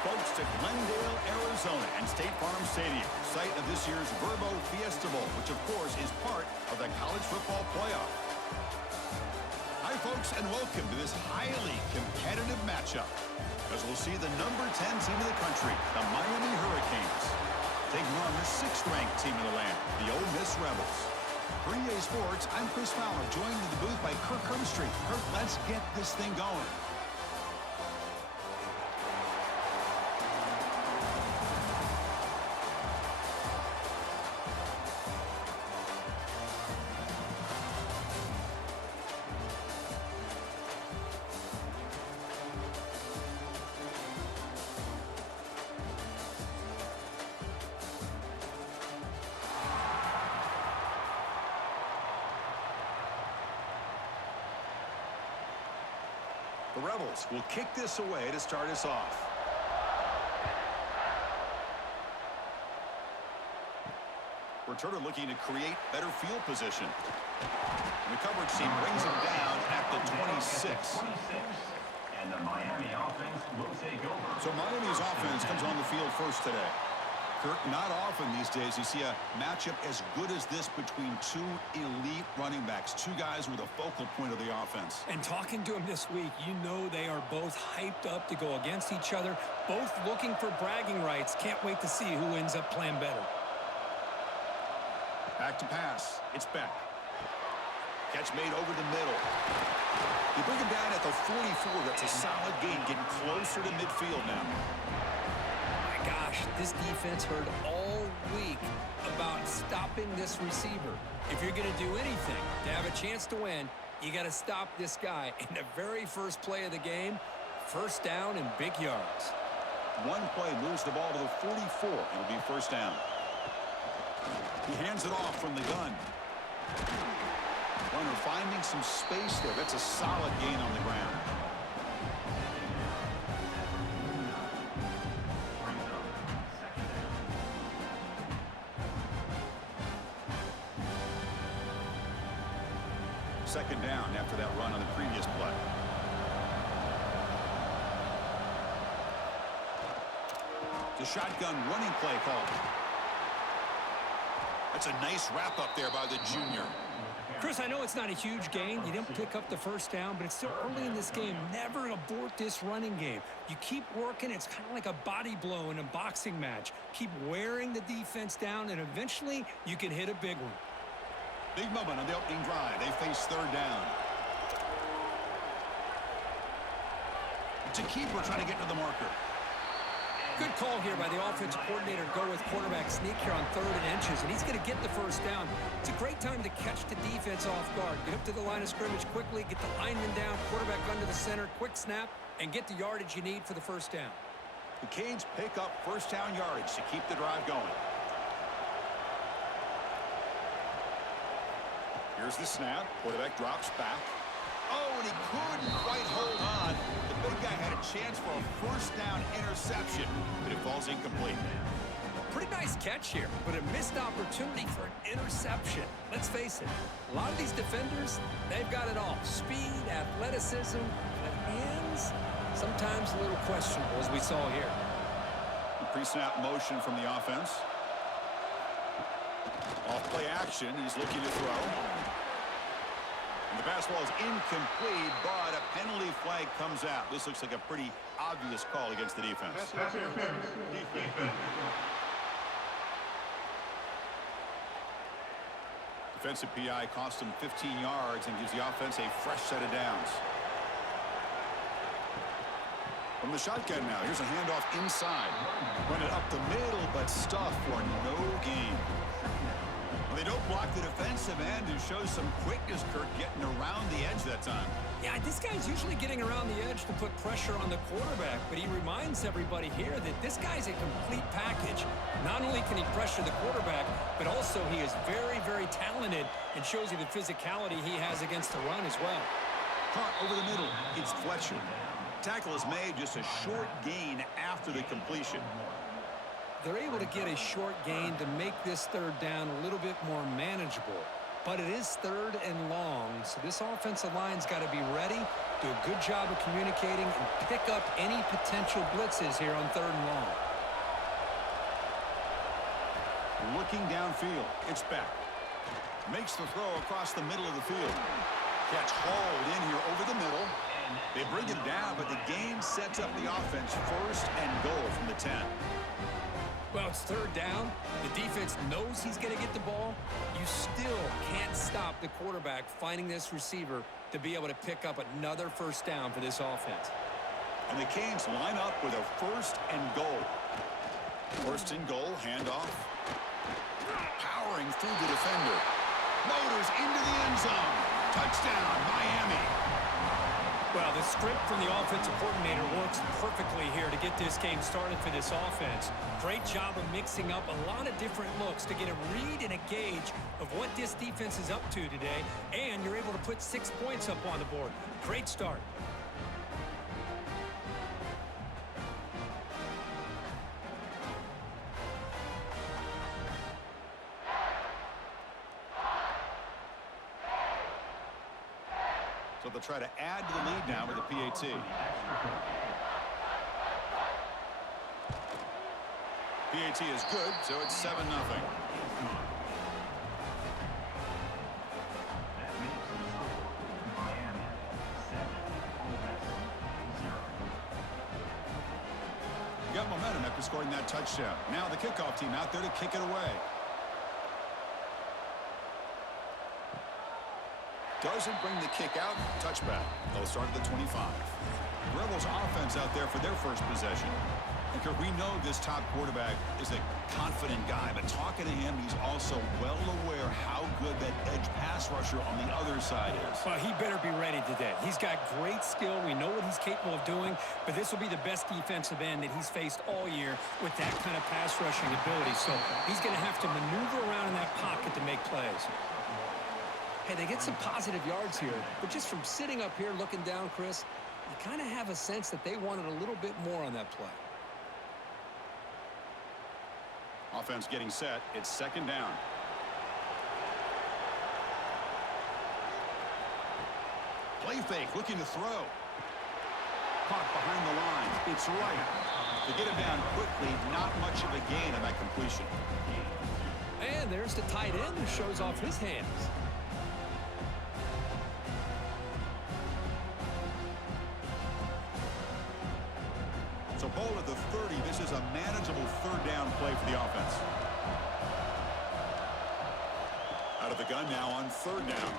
folks, to Glendale, Arizona, and State Farm Stadium, site of this year's Verbo Fiesta Bowl, which, of course, is part of the college football playoff. Hi, folks, and welcome to this highly competitive matchup, as we'll see the number 10 team in the country, the Miami Hurricanes, taking on the 6th-ranked team in the land, the Ole Miss Rebels. For EA Sports, I'm Chris Fowler, joined in the booth by Kirk Hermstreet. Kirk, let's get this thing going. The Rebels will kick this away to start us off. Returner looking to create better field position. And the coverage team brings him down at the 26. And the Miami offense will take over. So Miami's offense comes on the field first today. Kirk, not often these days you see a matchup as good as this between two elite running backs, two guys with a focal point of the offense. And talking to them this week, you know they are both hyped up to go against each other, both looking for bragging rights. Can't wait to see who ends up playing better. Back to pass. It's Beck. Catch made over the middle. You bring him down at the 44. That's a solid gain, getting closer to midfield now. Gosh, this defense heard all week about stopping this receiver. If you're going to do anything to have a chance to win, you got to stop this guy. In the very first play of the game, first down and big yards. One play moves the ball to the 44. It'll be first down. He hands it off from the gun. Runner finding some space there. That's a solid gain on the ground. Second down after that run on the previous play. The shotgun running play call. That's a nice wrap up there by the junior. Chris, I know it's not a huge gain. You didn't pick up the first down, but it's still early in this game. Never abort this running game. You keep working. It's kind of like a body blow in a boxing match. Keep wearing the defense down, and eventually you can hit a big one. Big moment on the opening drive. They face third down. It's a keeper trying to get to the marker. Good call here by the offensive coordinator to go with quarterback sneak here on 3rd and inches, and he's going to get the first down. It's a great time to catch the defense off guard. Get up to the line of scrimmage quickly, get the lineman down, quarterback under the center, quick snap, and get the yardage you need for the first down. The Canes pick up first down yardage to keep the drive going. Here's the snap. Quarterback drops back. Oh, and he couldn't quite hold on. The big guy had a chance for a first down interception, but it falls incomplete. Pretty nice catch here, but a missed opportunity for an interception. Let's face it, a lot of these defenders, they've got it all. Speed, athleticism, but hands, sometimes a little questionable, as we saw here. Pre-snap motion from the offense. Off play action, he's looking to throw. And the pass ball is incomplete, but a penalty flag comes out. This looks like a pretty obvious call against the defense. Defensive PI cost him 15 yards and gives the offense a fresh set of downs. From the shotgun now, here's a handoff inside. Run it up the middle, but stuff for no gain. Well, they don't block the defensive end, who shows some quickness, Kirk, getting around the edge that time. Yeah, this guy's usually getting around the edge to put pressure on the quarterback, but he reminds everybody here that this guy's a complete package. Not only can he pressure the quarterback, but also he is very, very talented and shows you the physicality he has against the run as well. Caught over the middle. It's Fletcher. Tackle is made, just a short gain after the completion. They're able to get a short gain to make this third down a little bit more manageable. but it is 3rd and long, so this offensive line's got to be ready, do a good job of communicating, and pick up any potential blitzes here on 3rd and long. Looking downfield, it's back. Makes the throw across the middle of the field. Catch hauled in here over the middle. They bring it down, but the game sets up the offense 1st and goal from the 10. Well, it's 3rd down. The defense knows he's going to get the ball. You still can't stop the quarterback finding this receiver to be able to pick up another 1st down for this offense. And the Canes line up with a 1st and goal. 1st and goal, handoff. Powering through the defender. Motors into the end zone. Touchdown, Miami. Well, the script from the offensive coordinator works perfectly here to get this game started for this offense. Great job of mixing up a lot of different looks to get a read and a gauge of what this defense is up to today, and you're able to put 6 points up on the board. Great start. So they'll try to add to the lead now with the PAT. PAT is good, so it's 7-0. Got momentum after scoring that touchdown. Now the kickoff team out there to kick it away. Doesn't bring the kick out. Touchback. They'll start at the 25. Rebels offense out there for their first possession. Because we know this top quarterback is a confident guy, but talking to him, he's also well aware how good that edge pass rusher on the other side is. Well, he better be ready today. He's got great skill. We know what he's capable of doing, but this will be the best defensive end that he's faced all year with that kind of pass rushing ability. So he's going to have to maneuver around in that pocket to make plays. Hey, they get some positive yards here, but just from sitting up here looking down, Chris, you kind of have a sense that they wanted a little bit more on that play. Offense getting set. It's 2nd down. Play fake, looking to throw. Caught behind the line. It's right. To get him down quickly, not much of a gain on that completion. And there's the tight end who shows off his hands. So ball at the 30. This is a manageable 3rd down play for the offense. Out of the gun now on 3rd down.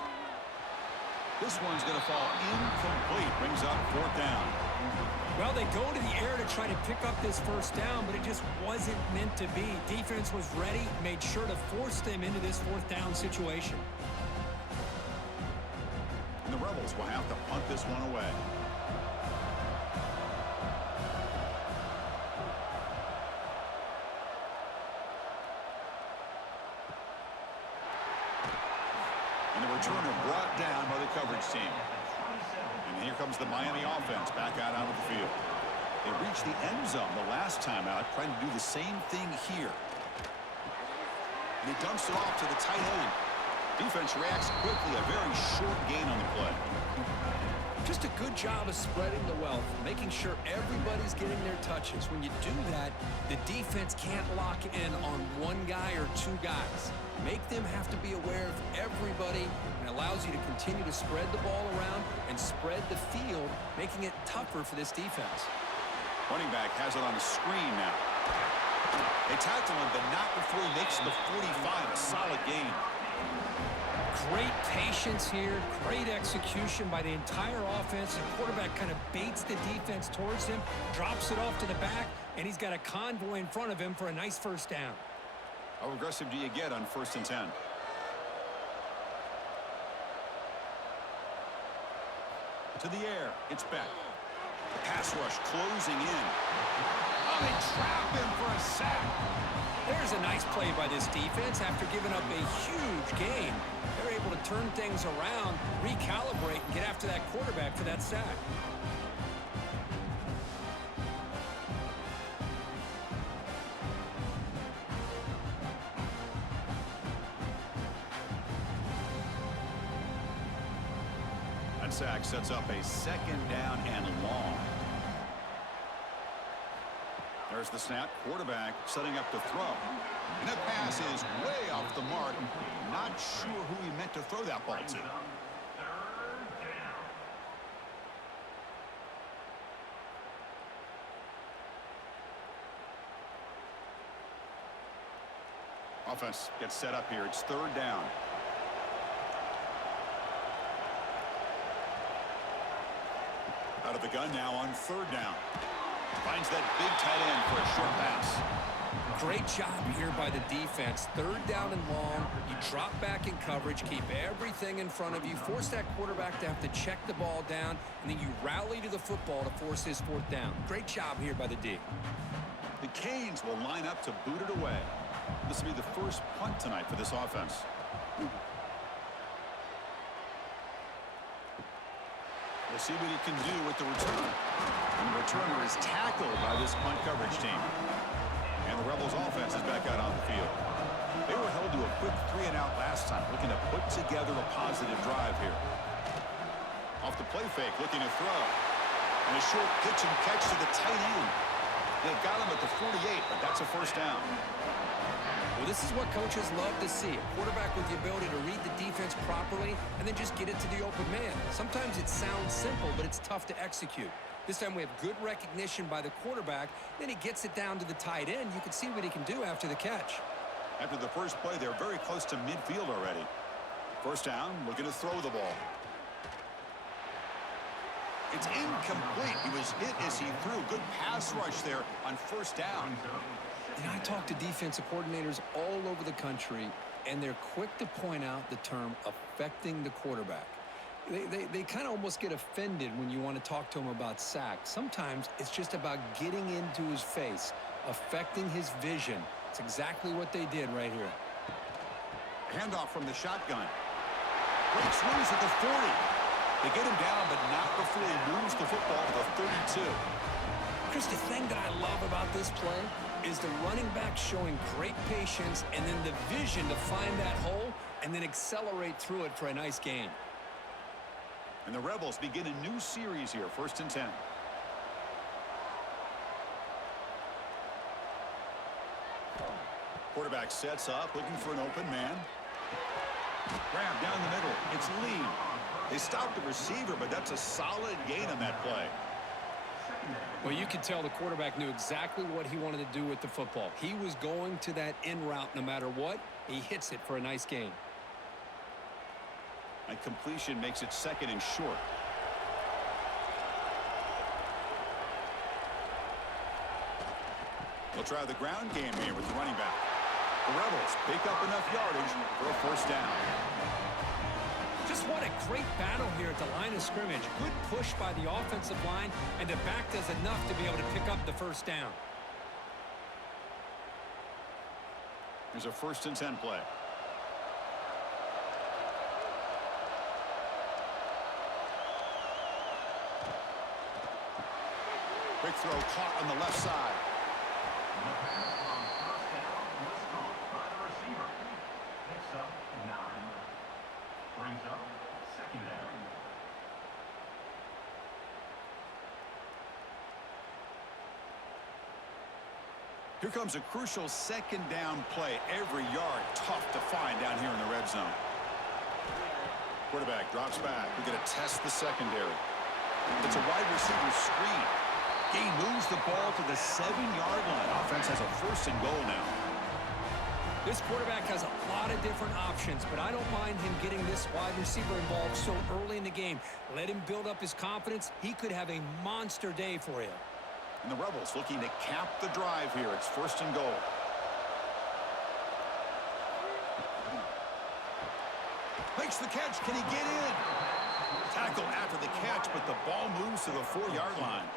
This one's going to fall incomplete. Brings up 4th down. Well, they go to the air to try to pick up this 1st down, but it just wasn't meant to be. Defense was ready, made sure to force them into this 4th down situation. And the Rebels will have to punt this one away. And the returner brought down by the coverage team. And here comes the Miami offense back out onto the field. They reached the end zone the last time out, trying to do the same thing here. And he dumps it off to the tight end. Defense reacts quickly, a very short gain on the play. Just a good job of spreading the wealth, making sure everybody's getting their touches. When you do that, the defense can't lock in on one guy or two guys. Make them have to be aware of everybody, and allows you to continue to spread the ball around and spread the field, making it tougher for this defense. Running back has it on the screen now. They tackle him, but not before he makes the 45, a solid gain. Great patience here, great execution by the entire offense. The quarterback kind of baits the defense towards him, drops it off to the back, and he's got a convoy in front of him for a nice 1st down. How aggressive do you get on 1st and 10? To the air, it's back. Pass rush closing in. Oh, they trap him for a sack. There's a nice play by this defense after giving up a huge gain. They're able to turn things around, recalibrate, and get after that quarterback for that sack. That sack sets up a second down and long. There's the snap. Quarterback setting up to throw. And that pass is way off the mark. Not sure who he meant to throw that ball to. Offense gets set up here. It's third down. Out of the gun now on third down. Finds that big tight end for a short pass. Great job here by the defense. Third down and long. You drop back in coverage, keep everything in front of you, force that quarterback to have to check the ball down, and then you rally to the football to force his fourth down. Great job here by the D. The Canes will line up to boot it away. This will be the first punt tonight for this offense. We'll see what he can do with the return. And the returner is tackled by this punt coverage team. And the Rebels offense is back out on the field. They were held to a quick 3-and-out last time, looking to put together a positive drive here. Off the play fake, looking to throw. And a short pitch and catch to the tight end. They've got him at the 48, but that's a first down. Well, this is what coaches love to see. A quarterback with the ability to read the defense properly and then just get it to the open man. Sometimes it sounds simple, but it's tough to execute. This time we have good recognition by the quarterback. Then he gets it down to the tight end. You can see what he can do after the catch. After the first play, they're very close to midfield already. First down, looking to throw the ball. It's incomplete. He was hit as he threw. Good pass rush there on first down. And I talk to defensive coordinators all over the country, and they're quick to point out the term affecting the quarterback. They kind of almost get offended when you want to talk to them about sacks. Sometimes it's just about getting into his face, affecting his vision. It's exactly what they did right here. Handoff from the shotgun. Breaks loose at the 40. They get him down, but not before he moves the football to the 32. Chris, the thing that I love about this play is the running back showing great patience and then the vision to find that hole and then accelerate through it for a nice gain. And the Rebels begin a new series here, 1st and 10. Quarterback sets up, looking for an open man. Grab down the middle. It's Lee. They stopped the receiver, but that's a solid gain on that play. Well, you could tell the quarterback knew exactly what he wanted to do with the football. He was going to that in route no matter what. He hits it for a nice gain. And completion makes it 2nd and short. They'll try the ground game here with the running back. The Rebels pick up enough yardage for a first down. Just what a great battle here at the line of scrimmage. Good push by the offensive line, and the back does enough to be able to pick up the first down. Here's a 1st and 10 play. Quick throw caught on the left side. Here comes a crucial 2nd down play. Every yard tough to find down here in the red zone. Quarterback drops back. We're going to test the secondary. It's a wide receiver screen. He moves the ball to the 7-yard line. Offense has a 1st and goal now. This quarterback has a lot of different options, but I don't mind him getting this wide receiver involved so early in the game. Let him build up his confidence. He could have a monster day for him. And the Rebels looking to cap the drive here. It's 1st and goal. Makes the catch. Can he get in? Tackle after the catch, but the ball moves to the 4-yard line.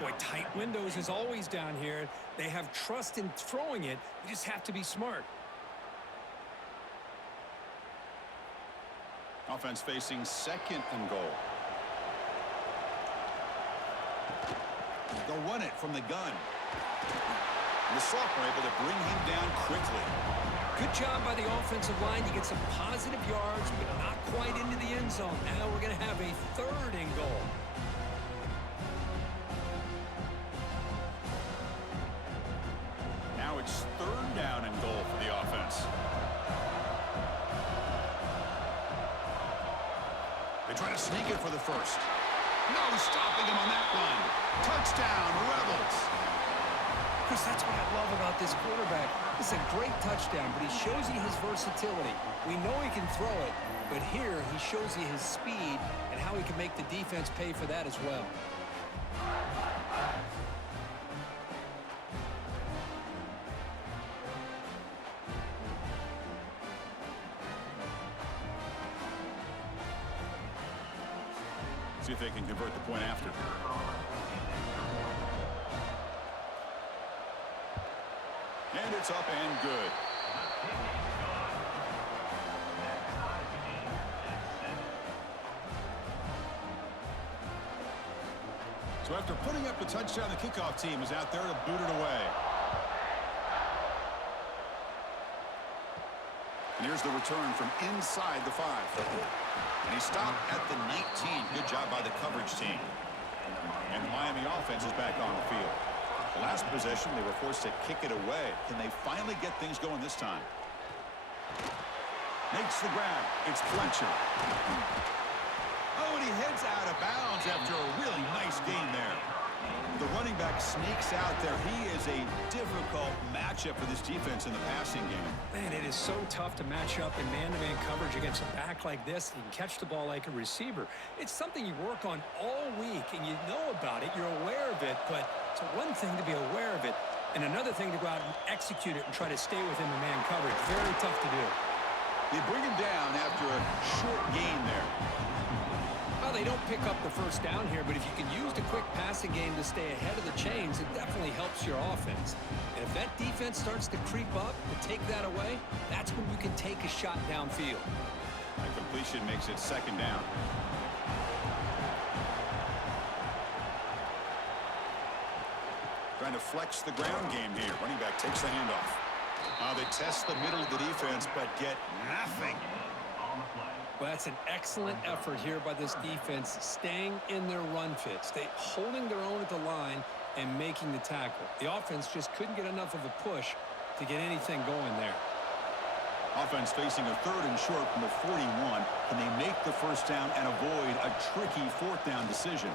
Boy, tight windows is always down here. They have trust in throwing it. You just have to be smart. Offense facing 2nd and goal. They'll run it from the gun. And the sophomore able to bring him down quickly. Good job by the offensive line. You get some positive yards, but not quite into the end zone. Now we're going to have a 3rd and goal. Now it's 3rd down and goal for the offense. They try to sneak it for the first. No stopping him on that one. Touchdown, Rebels. Chris, that's what I love about this quarterback. It's a great touchdown, but he shows you his versatility. We know he can throw it, but here he shows you his speed and how he can make the defense pay for that as well. See if they can convert the point after. And it's up and good. So after putting up the touchdown, the kickoff team is out there to boot it away. And here's the return from inside the 5. And he stopped at the 19. Good job by the coverage team. And the Miami offense is back on the field. The last possession, they were forced to kick it away. Can they finally get things going this time? Makes the grab. It's Fletcher. Oh, and he heads out of bounds after a really nice gain there. The running back sneaks out there. He is a difficult matchup for this defense in the passing game. Man, it is so tough to match up in man-to-man coverage against a back like this. You can catch the ball like a receiver. It's something you work on all week, and you know about it. You're aware of it, but it's one thing to be aware of it, and another thing to go out and execute it and try to stay within the man coverage. Very tough to do. They bring him down after a short gain there. Well, they don't pick up the first down here, but if you can use the quick passing game to stay ahead of the chains, it definitely helps your offense. And if that defense starts to creep up and take that away, that's when you can take a shot downfield. That completion makes it 2nd down. Trying to flex the ground game here. Running back takes the handoff. They test the middle of the defense, but get nothing. Well, that's an excellent effort here by this defense, staying in their run fit, holding their own at the line and making the tackle. The offense just couldn't get enough of a push to get anything going there. Offense facing a 3rd and short from the 41. Can they make the first down and avoid a tricky 4th down decision?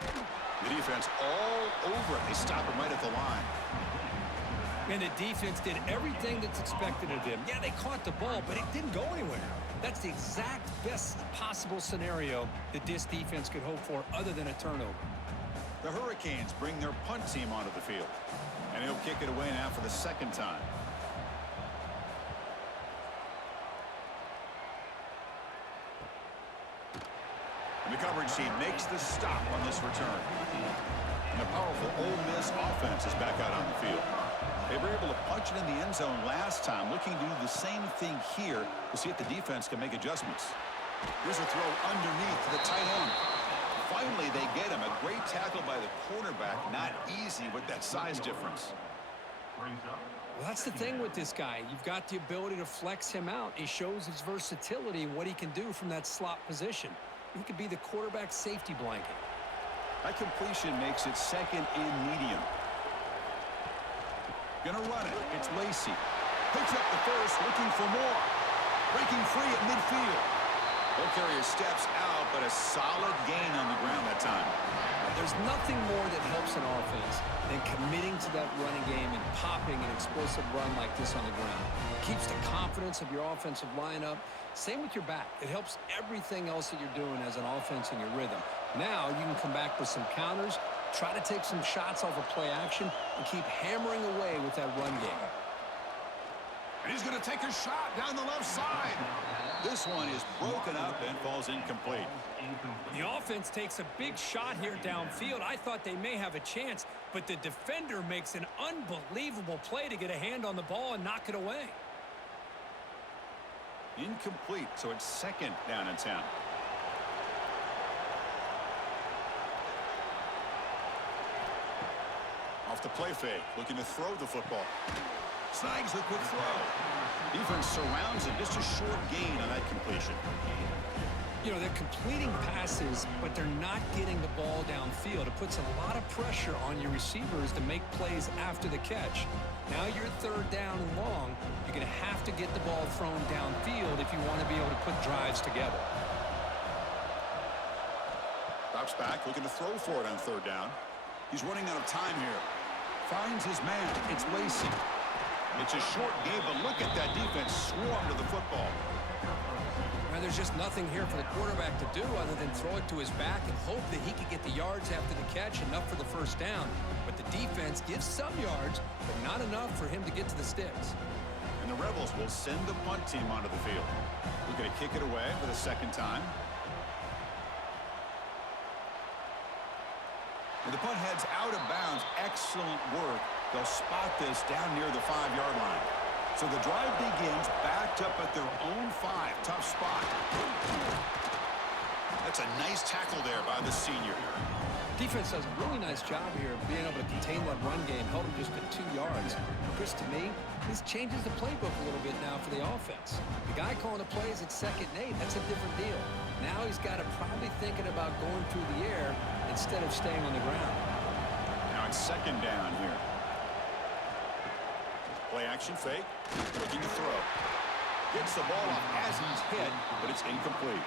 The defense all over it. They stop him right at the line. And the defense did everything that's expected of them. Yeah, they caught the ball, but it didn't go anywhere. That's the exact best possible scenario that this defense could hope for other than a turnover. The Hurricanes bring their punt team onto the field. And he'll kick it away now for the 2nd time. And the coverage team makes the stop on this return. And the powerful Ole Miss offense is back out on the field. They were able to punch it in the end zone last time, looking to do the same thing here to see if the defense can make adjustments. Here's a throw underneath to the tight end. Finally, they get him. A great tackle by the quarterback. Not easy with that size difference. Well, that's the thing with this guy. You've got the ability to flex him out. He shows his versatility and what he can do from that slot position. He could be the quarterback safety blanket. That completion makes it 2nd and medium. Gonna run it. It's Lacey. Picks up the first, looking for more. Breaking free at midfield. Ball carrier steps out, but a solid gain on the ground that time. There's nothing more that helps an offense than committing to that running game and popping an explosive run like this on the ground. Keeps the confidence of your offensive lineup. Same with your back. It helps everything else that you're doing as an offense in your rhythm. Now you can come back with some counters, try to take some shots off of play action, and keep hammering away with that run game. And he's going to take a shot down the left side. This one is broken up and falls incomplete. The offense takes a big shot here downfield. I thought they may have a chance, but the defender makes an unbelievable play to get a hand on the ball and knock it away. Incomplete, so it's 2nd down and 10. A Off the play fake, looking to throw the football. Snags the quick throw. Defense surrounds him. Just a short gain on that completion. You know, they're completing passes, but they're not getting the ball downfield. It puts a lot of pressure on your receivers to make plays after the catch. Now you're third down and long. You're going to have to get the ball thrown downfield if you want to be able to put drives together. Drops back, looking to throw for it on third down. He's running out of time here. Finds his man. It's Lacey. It's a short game, but look at that defense swarm to the football. Well, there's just nothing here for the quarterback to do other than throw it to his back and hope that he could get the yards after the catch, enough for the first down. But the defense gives some yards, but not enough for him to get to the sticks. And the Rebels will send the punt team onto the field. Looking to kick it away for the second time. And the punt heads out of bounds. Excellent work. They'll spot this down near the 5-yard line. So the drive begins backed up at their own 5. Tough spot. That's a nice tackle there by the senior. Defense does a really nice job here of being able to contain that run game, held him just at 2 yards. Chris, to me, this changes the playbook a little bit now for the offense. The guy calling the plays at 2nd and 8, that's a different deal. Now he's got to probably thinking about going through the air instead of staying on the ground. Now it's 2nd down here. Play action fake, looking to throw. Gets the ball off as he's hit, but it's incomplete.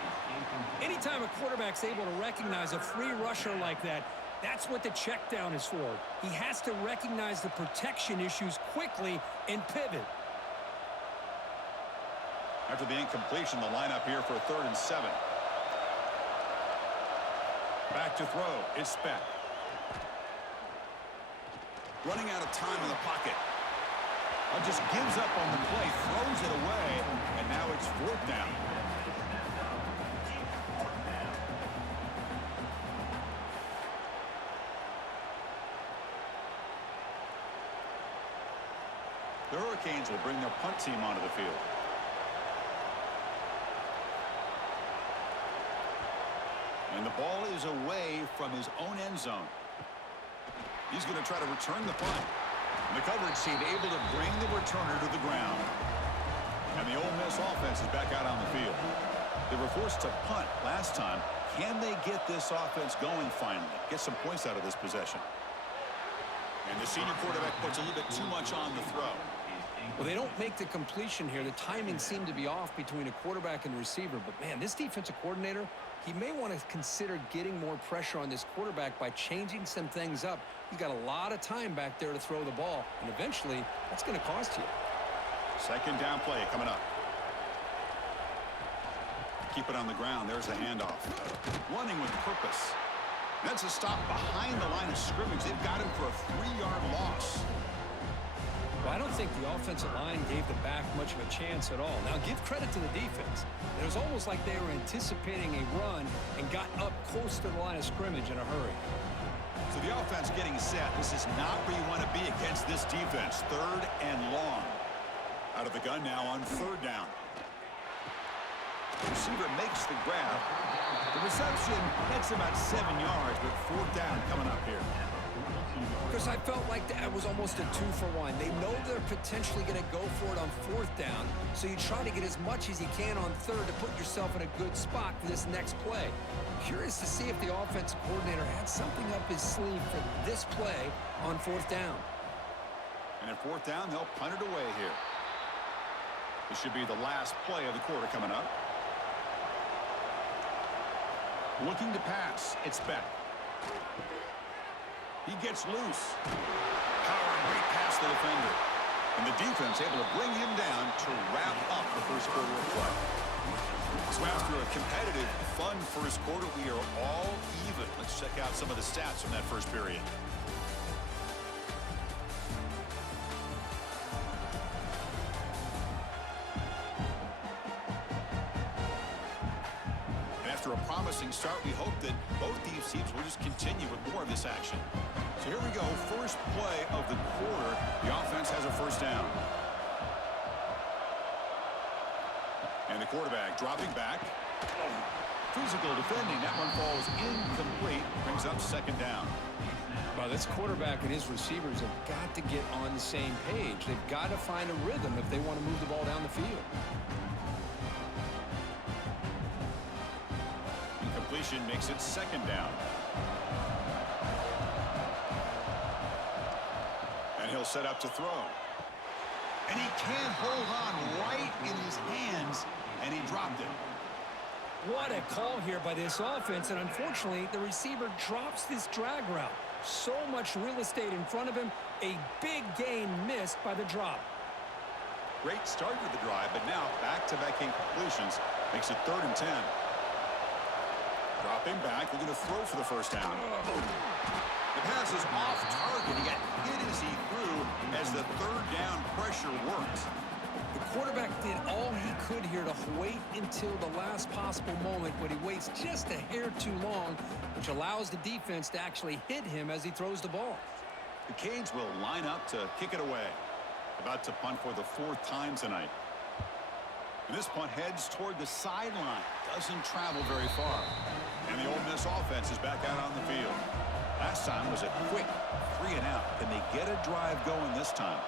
Anytime a quarterback's able to recognize a free rusher like that, that's what the check down is for. He has to recognize the protection issues quickly and pivot. After the incompletion, the lineup here for a 3rd and 7. Back to throw. It's Beck. Running out of time in the pocket. Just gives up on the play, throws it away, and now it's 4th down. The Hurricanes will bring their punt team onto the field. And the ball is away from his own end zone. He's going to try to return the punt. And the coverage team able to bring the returner to the ground. And the Ole Miss offense is back out on the field. They were forced to punt last time. Can they get this offense going finally? Get some points out of this possession. And the senior quarterback puts a little bit too much on the throw. Well, they don't make the completion here. The timing seemed to be off between a quarterback and receiver. But, man, this defensive coordinator, he may want to consider getting more pressure on this quarterback by changing some things up. He's got a lot of time back there to throw the ball, and eventually that's going to cost you. 2nd down play coming up. Keep it on the ground. There's the handoff. Running with purpose. That's a stop behind the line of scrimmage. They've got him for a 3-yard loss. Well, I don't think the offensive line gave the back much of a chance at all. Now, give credit to the defense. It was almost like they were anticipating a run and got up close to the line of scrimmage in a hurry. So the offense getting set. This is not where you want to be against this defense. 3rd and long. Out of the gun now on 3rd down. The receiver makes the grab. The reception gets about 7 yards, but 4th down coming up here. Chris, I felt like that was almost a 2-for-1. They know they're potentially going to go for it on 4th down, so you try to get as much as you can on 3rd to put yourself in a good spot for this next play. Curious to see if the offensive coordinator had something up his sleeve for this play on 4th down. And at 4th down, they'll punt it away here. This should be the last play of the quarter coming up. Looking to pass. It's Beck. He gets loose. Powering right past the defender. And the defense able to bring him down to wrap up the first quarter of play. So after a competitive, fun first quarter, we are all even. Let's check out some of the stats from that first period. After a promising start, we hope that both these teams will just continue with more of this action. So here we go, first play of the quarter. The offense has a 1st down. And the quarterback dropping back. Physical defending. That one falls incomplete. Brings up 2nd down. Well, this quarterback and his receivers have got to get on the same page. They've got to find a rhythm if they want to move the ball down the field. Incompletion makes it second down. And he'll set up to throw. And he can't hold on right in his hands, and he dropped it. What a call here by this offense, and unfortunately, the receiver drops this drag route. So much real estate in front of him, a big gain missed by the drop. Great start to the drive, but now back-to-back incompletions makes it 3rd and 10. Dropping back, looking to throw for the first down. The pass is off target. He got hit as he threw as the 3rd down pressure worked. The quarterback did all he could here to wait until the last possible moment, but he waits just a hair too long, which allows the defense to actually hit him as he throws the ball. The Canes will line up to kick it away. About to punt for the 4th time tonight. And this punt heads toward the sideline. Doesn't travel very far. And the Ole Miss offense is back out on the field. Last time was a quick 3 and out. Can they get a drive going this time?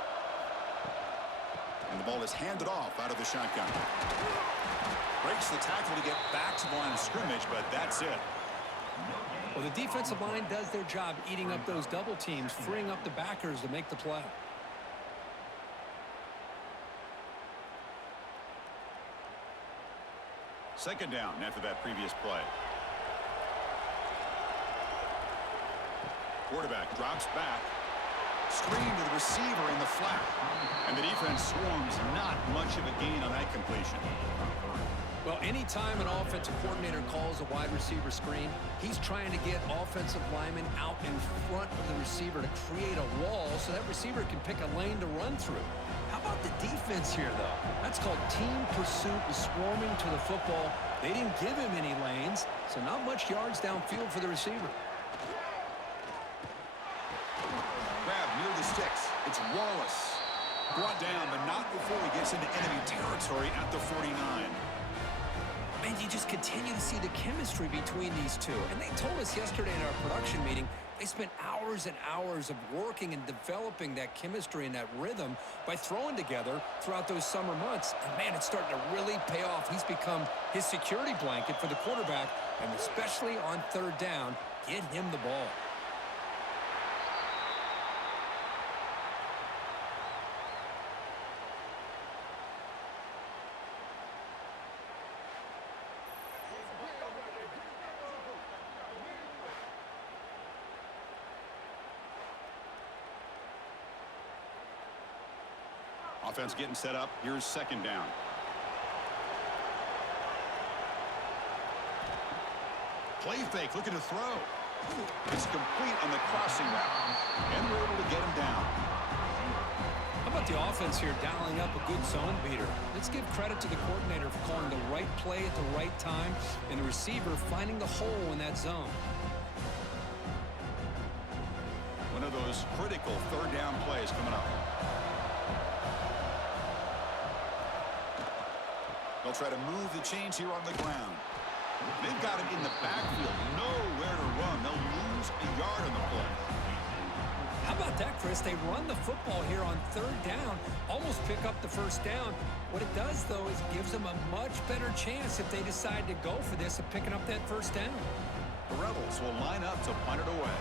And the ball is handed off out of the shotgun. Breaks the tackle to get back to the line of scrimmage, but that's it. Well, the defensive line does their job eating up those double teams, freeing up the backers to make the play. Second down after that previous play. Quarterback drops back. Screen to the receiver in the flat. And the defense swarms. Not much of a gain on that completion. Well, anytime an offensive coordinator calls a wide receiver screen, he's trying to get offensive linemen out in front of the receiver to create a wall so that receiver can pick a lane to run through. How about the defense here, though? That's called team pursuit and swarming to the football. They didn't give him any lanes, so not much yards downfield for the receiver. Grab near the sticks. It's Wallace. Brought down, but not before he gets into enemy territory at the 49. And you just continue to see the chemistry between these two. And they told us yesterday in our production meeting, they spent hours and hours of working and developing that chemistry and that rhythm by throwing together throughout those summer months. And, man, it's starting to really pay off. He's become his security blanket for the quarterback, and especially on 3rd down, get him the ball. Offense getting set up. Here's second down. Play fake, looking to throw. It's complete on the crossing route. And we're able to get him down. How about the offense here dialing up a good zone beater? Let's give credit to the coordinator for calling the right play at the right time and the receiver finding the hole in that zone. One of those critical 3rd down plays coming up. They'll try to move the chains here on the ground. They've got it in the backfield. Nowhere to run. They'll lose a yard on the play. How about that, Chris? They run the football here on 3rd down, almost pick up the first down. What it does, though, is gives them a much better chance if they decide to go for this of picking up that first down. The Rebels will line up to punt it away.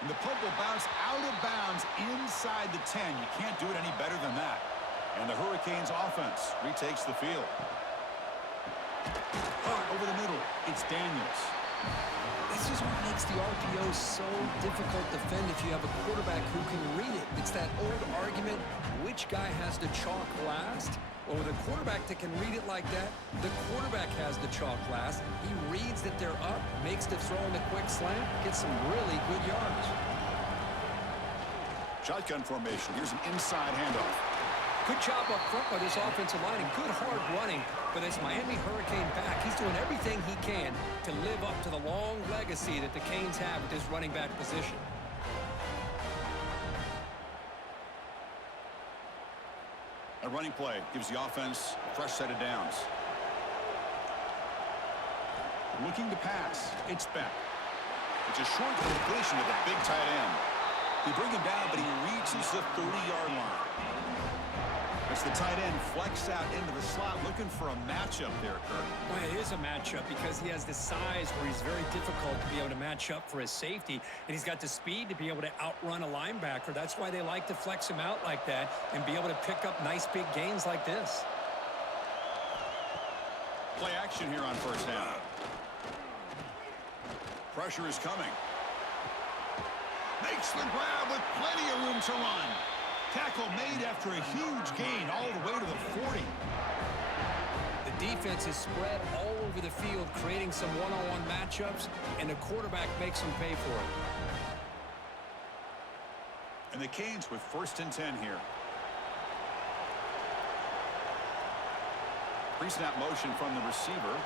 And the punt will bounce out of bounds inside the 10. You can't do it any better than that. And the Hurricanes offense retakes the field. Over the middle, it's Daniels. This is what makes the RPO so difficult to defend if you have a quarterback who can read it. It's that old argument, which guy has the chalk last? Well, with a quarterback that can read it like that, the quarterback has the chalk last. He reads that they're up, makes the throw in the quick slant, gets some really good yards. Shotgun formation. Here's an inside handoff. Good job up front by this offensive line and good hard running for this Miami Hurricane back. He's doing everything he can to live up to the long legacy that the Canes have with this running back position. A running play gives the offense a fresh set of downs. Looking to pass. It's back. It's a short completion to the big tight end. They bring him down, but he reaches the 30-yard line. It's the tight end flex out into the slot, looking for a matchup there, Kirk. Well, it is a matchup because he has the size where he's very difficult to be able to match up for his safety, and he's got the speed to be able to outrun a linebacker. That's why they like to flex him out like that and be able to pick up nice big gains like this. Play action here on first down. Pressure is coming. Makes the grab with plenty of room to run. Tackle made after a huge gain all the way to the 40. The defense is spread all over the field, creating some one-on-one matchups, and the quarterback makes them pay for it. And the Canes with 1st and 10 here. Pre-snap motion from the receiver.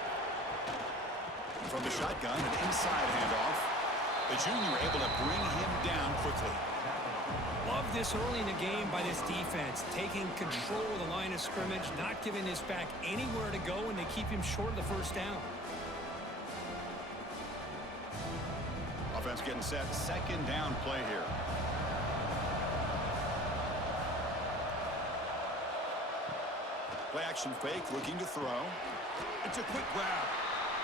From the shotgun, an inside handoff. The junior able to bring him down quickly. Love this early in the game by this defense, taking control of the line of scrimmage, not giving this back anywhere to go, and they keep him short of the first down. Offense getting set. 2nd down play here. Play action fake, looking to throw. It's a quick grab.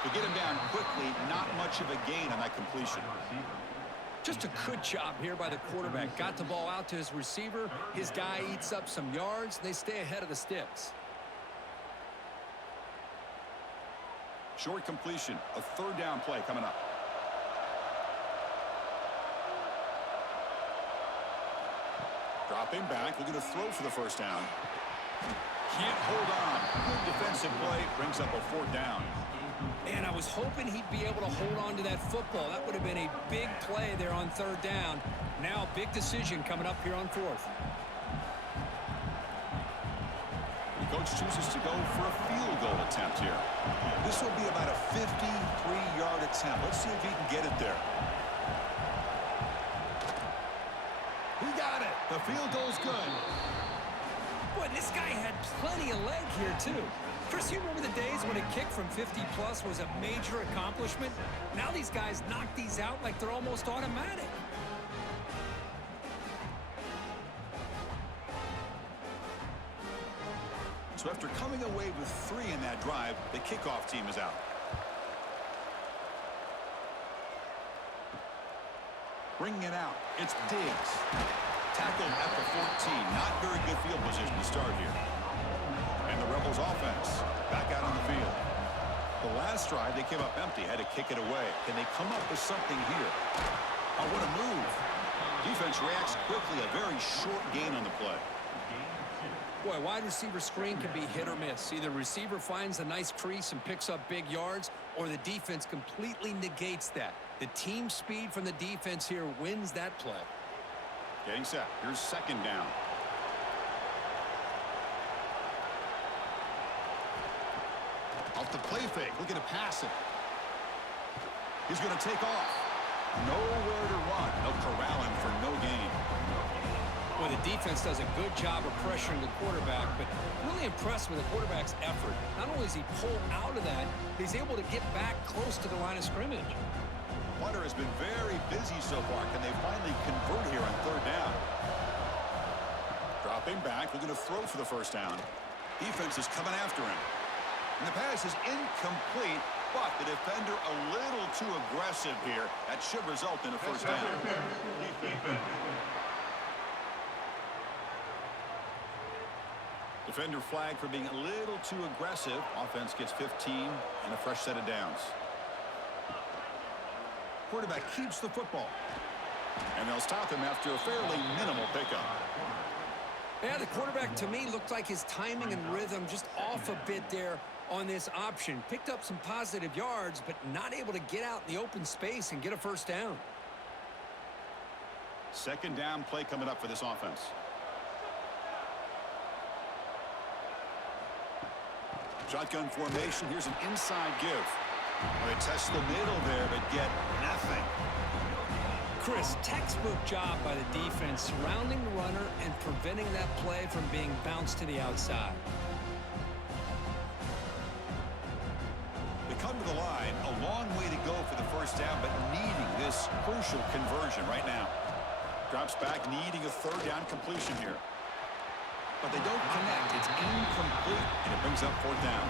To get him down quickly, not much of a gain on that completion. Just a good job here by the quarterback. Got the ball out to his receiver. His guy eats up some yards. They stay ahead of the sticks. Short completion. A 3rd down play coming up. Dropping back. Looking to throw for the first down. Can't hold on. Good defensive play. Brings up a 4th down. And I was hoping he'd be able to hold on to that football. That would have been a big play there on 3rd down. Now a big decision coming up here on 4th. The coach chooses to go for a field goal attempt here. This will be about a 53-yard attempt. Let's see if he can get it there. He got it. The field goal's good. Boy, this guy had plenty of leg here, too. Chris, you remember the days when a kick from 50-plus was a major accomplishment? Now these guys knock these out like they're almost automatic. So after coming away with 3 in that drive, the kickoff team is out. Bringing it out. It's Diggs. Tackled at the 14. Not very good field position to start here. And the Rebels offense back out on the field. The last drive, they came up empty, had to kick it away. Can they come up with something here? Oh, what a move. Defense reacts quickly. A very short gain on the play. Boy, wide receiver screen can be hit or miss. Either receiver finds a nice crease and picks up big yards, or the defense completely negates that. The team speed from the defense here wins that play. Getting set. Here's 2nd down. Off the play fake. Looking to pass it. He's going to take off. Nowhere to run. They'll corral him for no gain. Well, the defense does a good job of pressuring the quarterback, but really impressed with the quarterback's effort. Not only does he pull out of that, he's able to get back close to the line of scrimmage. Punter has been very busy so far. Can they finally convert here on 3rd down? Dropping back, looking to throw for the first down. Defense is coming after him. And the pass is incomplete, but the defender a little too aggressive here. That should result in a first down. Defender flag for being a little too aggressive. Offense gets 15 and a fresh set of downs. Quarterback keeps the football. And they'll stop him after a fairly minimal pickup. Yeah, the quarterback, to me, looked like his timing and rhythm just off a bit there on this option. Picked up some positive yards, but not able to get out in the open space and get a first down. 2nd down play coming up for this offense. Shotgun formation. Here's an inside give. They test the middle there, but get nothing. Chris, textbook job by the defense surrounding the runner and preventing that play from being bounced to the outside. The come to the line, a long way to go for the first down, but needing this crucial conversion right now. Drops back, needing a third down completion here. But they don't connect. It's incomplete, and it brings up fourth down.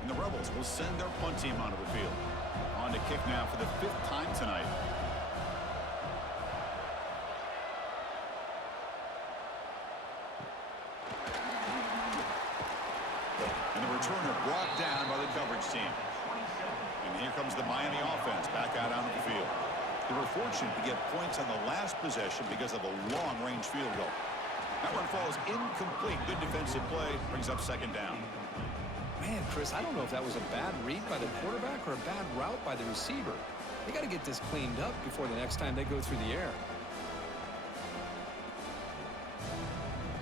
And the Rebels will send their punt team onto the field. On to kick now for the 5th time tonight. And the returner brought down by the coverage team. And here comes the Miami offense back out onto the field. They were fortunate to get points on the last possession because of a long-range field goal. That one falls incomplete. Good defensive play. Brings up second down. Man, Chris, I don't know if that was a bad read by the quarterback or a bad route by the receiver. They got to get this cleaned up before the next time they go through the air.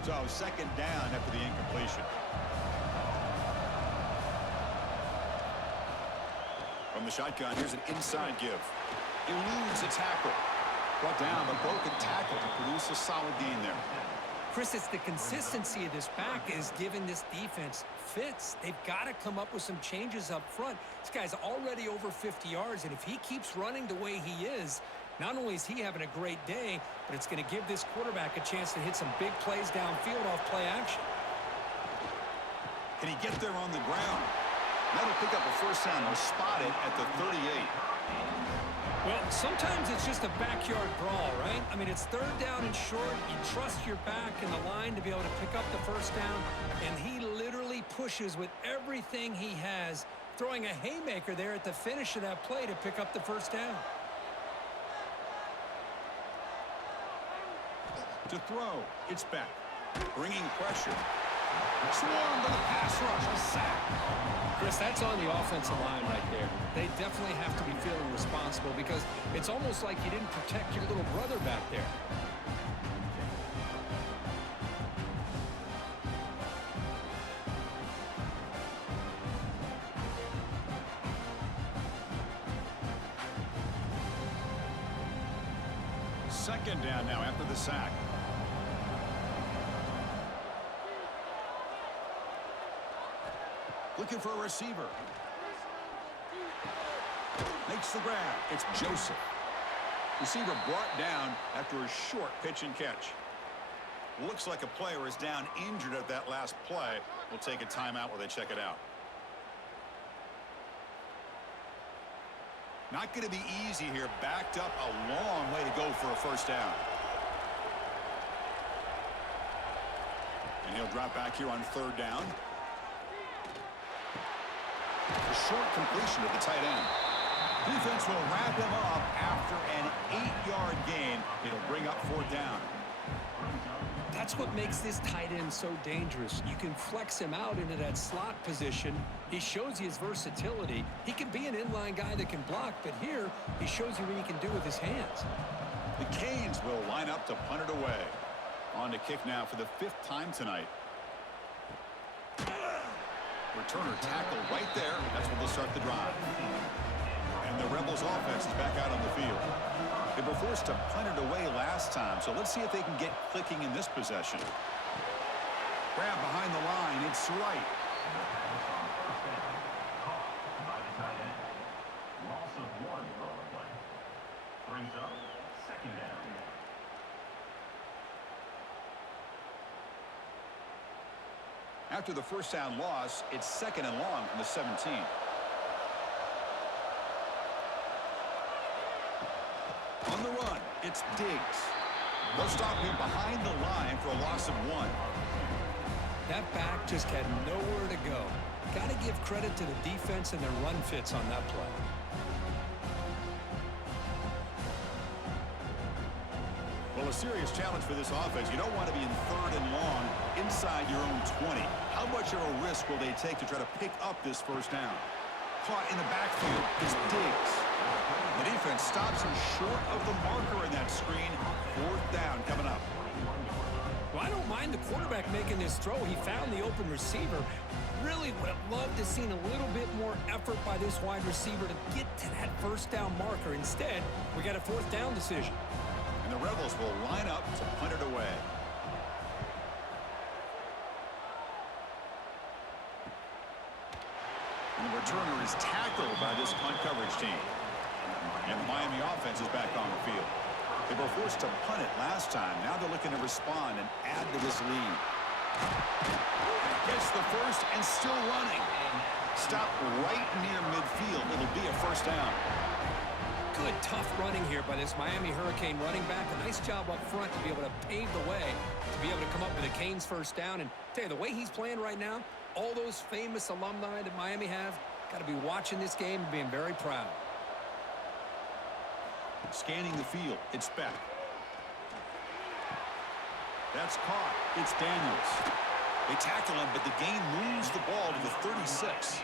So second down after the incompletion. From the shotgun, here's an inside give. Eludes a tackle. Brought down, but broken tackle to produce a solid gain there. Chris, it's the consistency of this back is giving this defense fits. They've got to come up with some changes up front. This guy's already over 50 yards, and if he keeps running the way he is, not only is he having a great day, but it's going to give this quarterback a chance to hit some big plays downfield off play action. Can he get there on the ground? That'll pick up a first down. He'll spot it at the 38. Well, sometimes it's just a backyard brawl, right? I mean, it's third down and short. You trust your back in the line to be able to pick up the first down, and he literally pushes with everything he has, throwing a haymaker there at the finish of that play to pick up the first down. To throw, it's back. Bringing pressure. Swarmed by the pass rush, a sack. Chris, that's on the offensive line right there. They definitely have to be feeling responsible because it's almost like you didn't protect your little brother back there. Second down now after the sack. Looking for a receiver. Makes the grab. It's Joseph. Receiver brought down after a short pitch and catch. Looks like a player is down injured at that last play. We'll take a timeout while they check it out. Not going to be easy here. Backed up a long way to go for a first down. And he'll drop back here on third down. A short completion to the tight end. Defense will wrap him up after an 8-yard gain. It'll bring up fourth down. That's what makes this tight end so dangerous. You can flex him out into that slot position. He shows you his versatility. He can be an inline guy that can block, but here he shows you what he can do with his hands. The Canes will line up to punt it away. On to kick now for the 5th time tonight. Returner tackle right there. That's when they'll start the drive. And the Rebels offense is back out on the field. They were forced to punt it away last time, so let's see if they can get clicking in this possession. Grab behind the line. It's right. Loss of 1 on the play. Brings up second down. After the first down loss, it's second and long from the 17. On the run, it's Diggs. They'll stop him behind the line for a loss of 1. That back just had nowhere to go. Got to give credit to the defense and their run fits on that play. Well, a serious challenge for this offense. You don't want to be in third and long inside your own 20. How much of a risk will they take to try to pick up this first down? Caught in the backfield is Diggs. The defense stops him short of the marker in that screen. Fourth down coming up. Well, I don't mind the quarterback making this throw. He found the open receiver. Really would have loved to seen a little bit more effort by this wide receiver to get to that first down marker. Instead, we got a fourth down decision. And the Rebels will line up to punt it away. And the returner is tackled by this punt coverage team. And the Miami offense is back on the field. They were forced to punt it last time. Now they're looking to respond and add to this lead. Gets the first and still running. Stop right near midfield. It'll be a first down. Good, tough running here by this Miami Hurricane running back. A nice job up front to be able to pave the way, to be able to come up with a Canes first down. And tell you, the way he's playing right now, all those famous alumni that Miami have, got to be watching this game and being very proud. Scanning the field, it's back. That's caught. It's Daniels. They tackle him, but the gain moves the ball to the 36.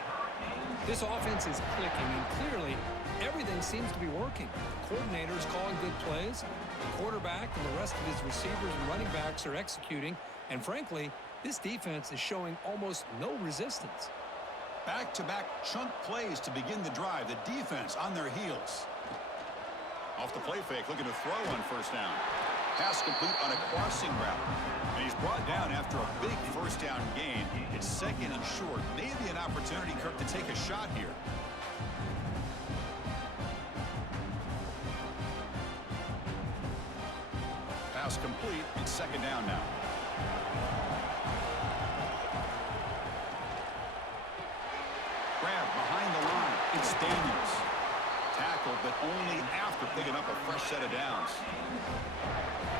This offense is clicking, and clearly everything seems to be working. The coordinator is calling good plays. The quarterback and the rest of his receivers and running backs are executing. And frankly, this defense is showing almost no resistance. Back-to-back chunk plays to begin the drive. The defense on their heels. Off the play fake, looking to throw on first down. Pass complete on a crossing route. And he's brought down after a big first down gain. It's second and short. Maybe an opportunity, Kirk, to take a shot here. Pass complete. It's second down now. Grab behind the line. It's Daniels. Tackled, but only after picking up a fresh set of downs.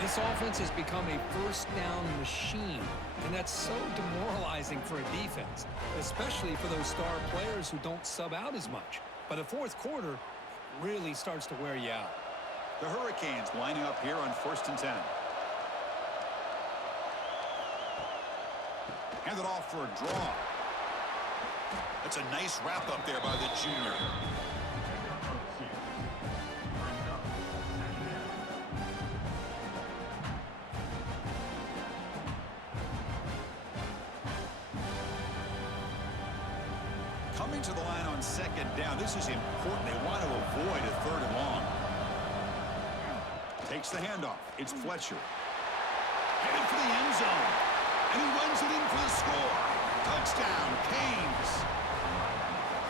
This offense has become a first down machine, and that's so demoralizing for a defense, especially for those star players who don't sub out as much. By the fourth quarter, it really starts to wear you out. The Hurricanes lining up here on 1st and 10. Hand it off for a draw. That's a nice wrap up there by the junior. Coming to the line on second down. This is important. They want to avoid a third and long. Takes the handoff. It's Fletcher. Headed for the end zone. And he runs it in for the score. Touchdown, Canes.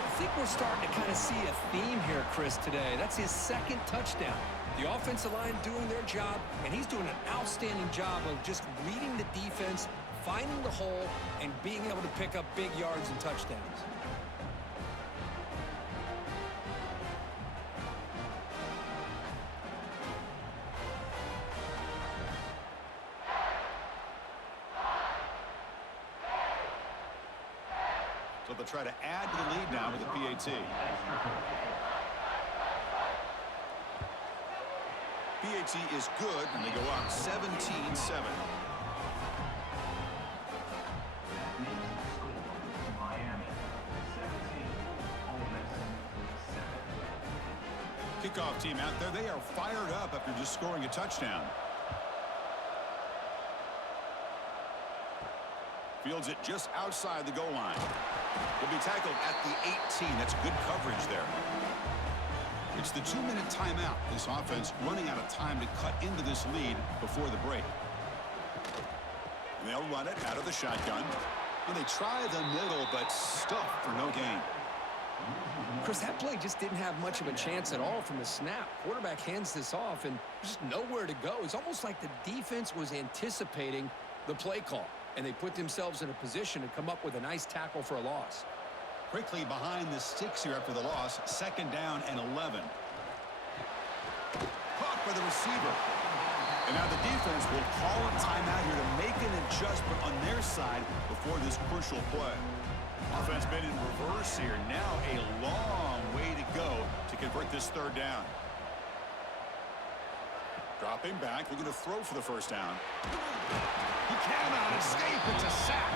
I think we're starting to kind of see a theme here, Chris, today. That's his second touchdown. The offensive line doing their job, and he's doing an outstanding job of just reading the defense, finding the hole, and being able to pick up big yards and touchdowns. So they'll try to add to the lead now with the PAT. PAT is good, and they go up 17-7. Kickoff team out there. They are fired up after just scoring a touchdown. Fields it just outside the goal line. Will be tackled at the 18. That's good coverage there. It's the 2-minute timeout. This offense running out of time to cut into this lead before the break. And they'll run it out of the shotgun. And they try the middle, but stuffed for no gain. Chris, that play just didn't have much of a chance at all from the snap. Quarterback hands this off, and just nowhere to go. It's almost like the defense was anticipating the play call, and they put themselves in a position to come up with a nice tackle for a loss. Quickly behind the sticks here after the loss. Second down and 11. Caught by the receiver. And now the defense will call a timeout here to make an adjustment on their side before this crucial play. Offense been in reverse here. Now a long way to go to convert this third down. Dropping back, looking to throw for the first down. He cannot escape. It's a sack.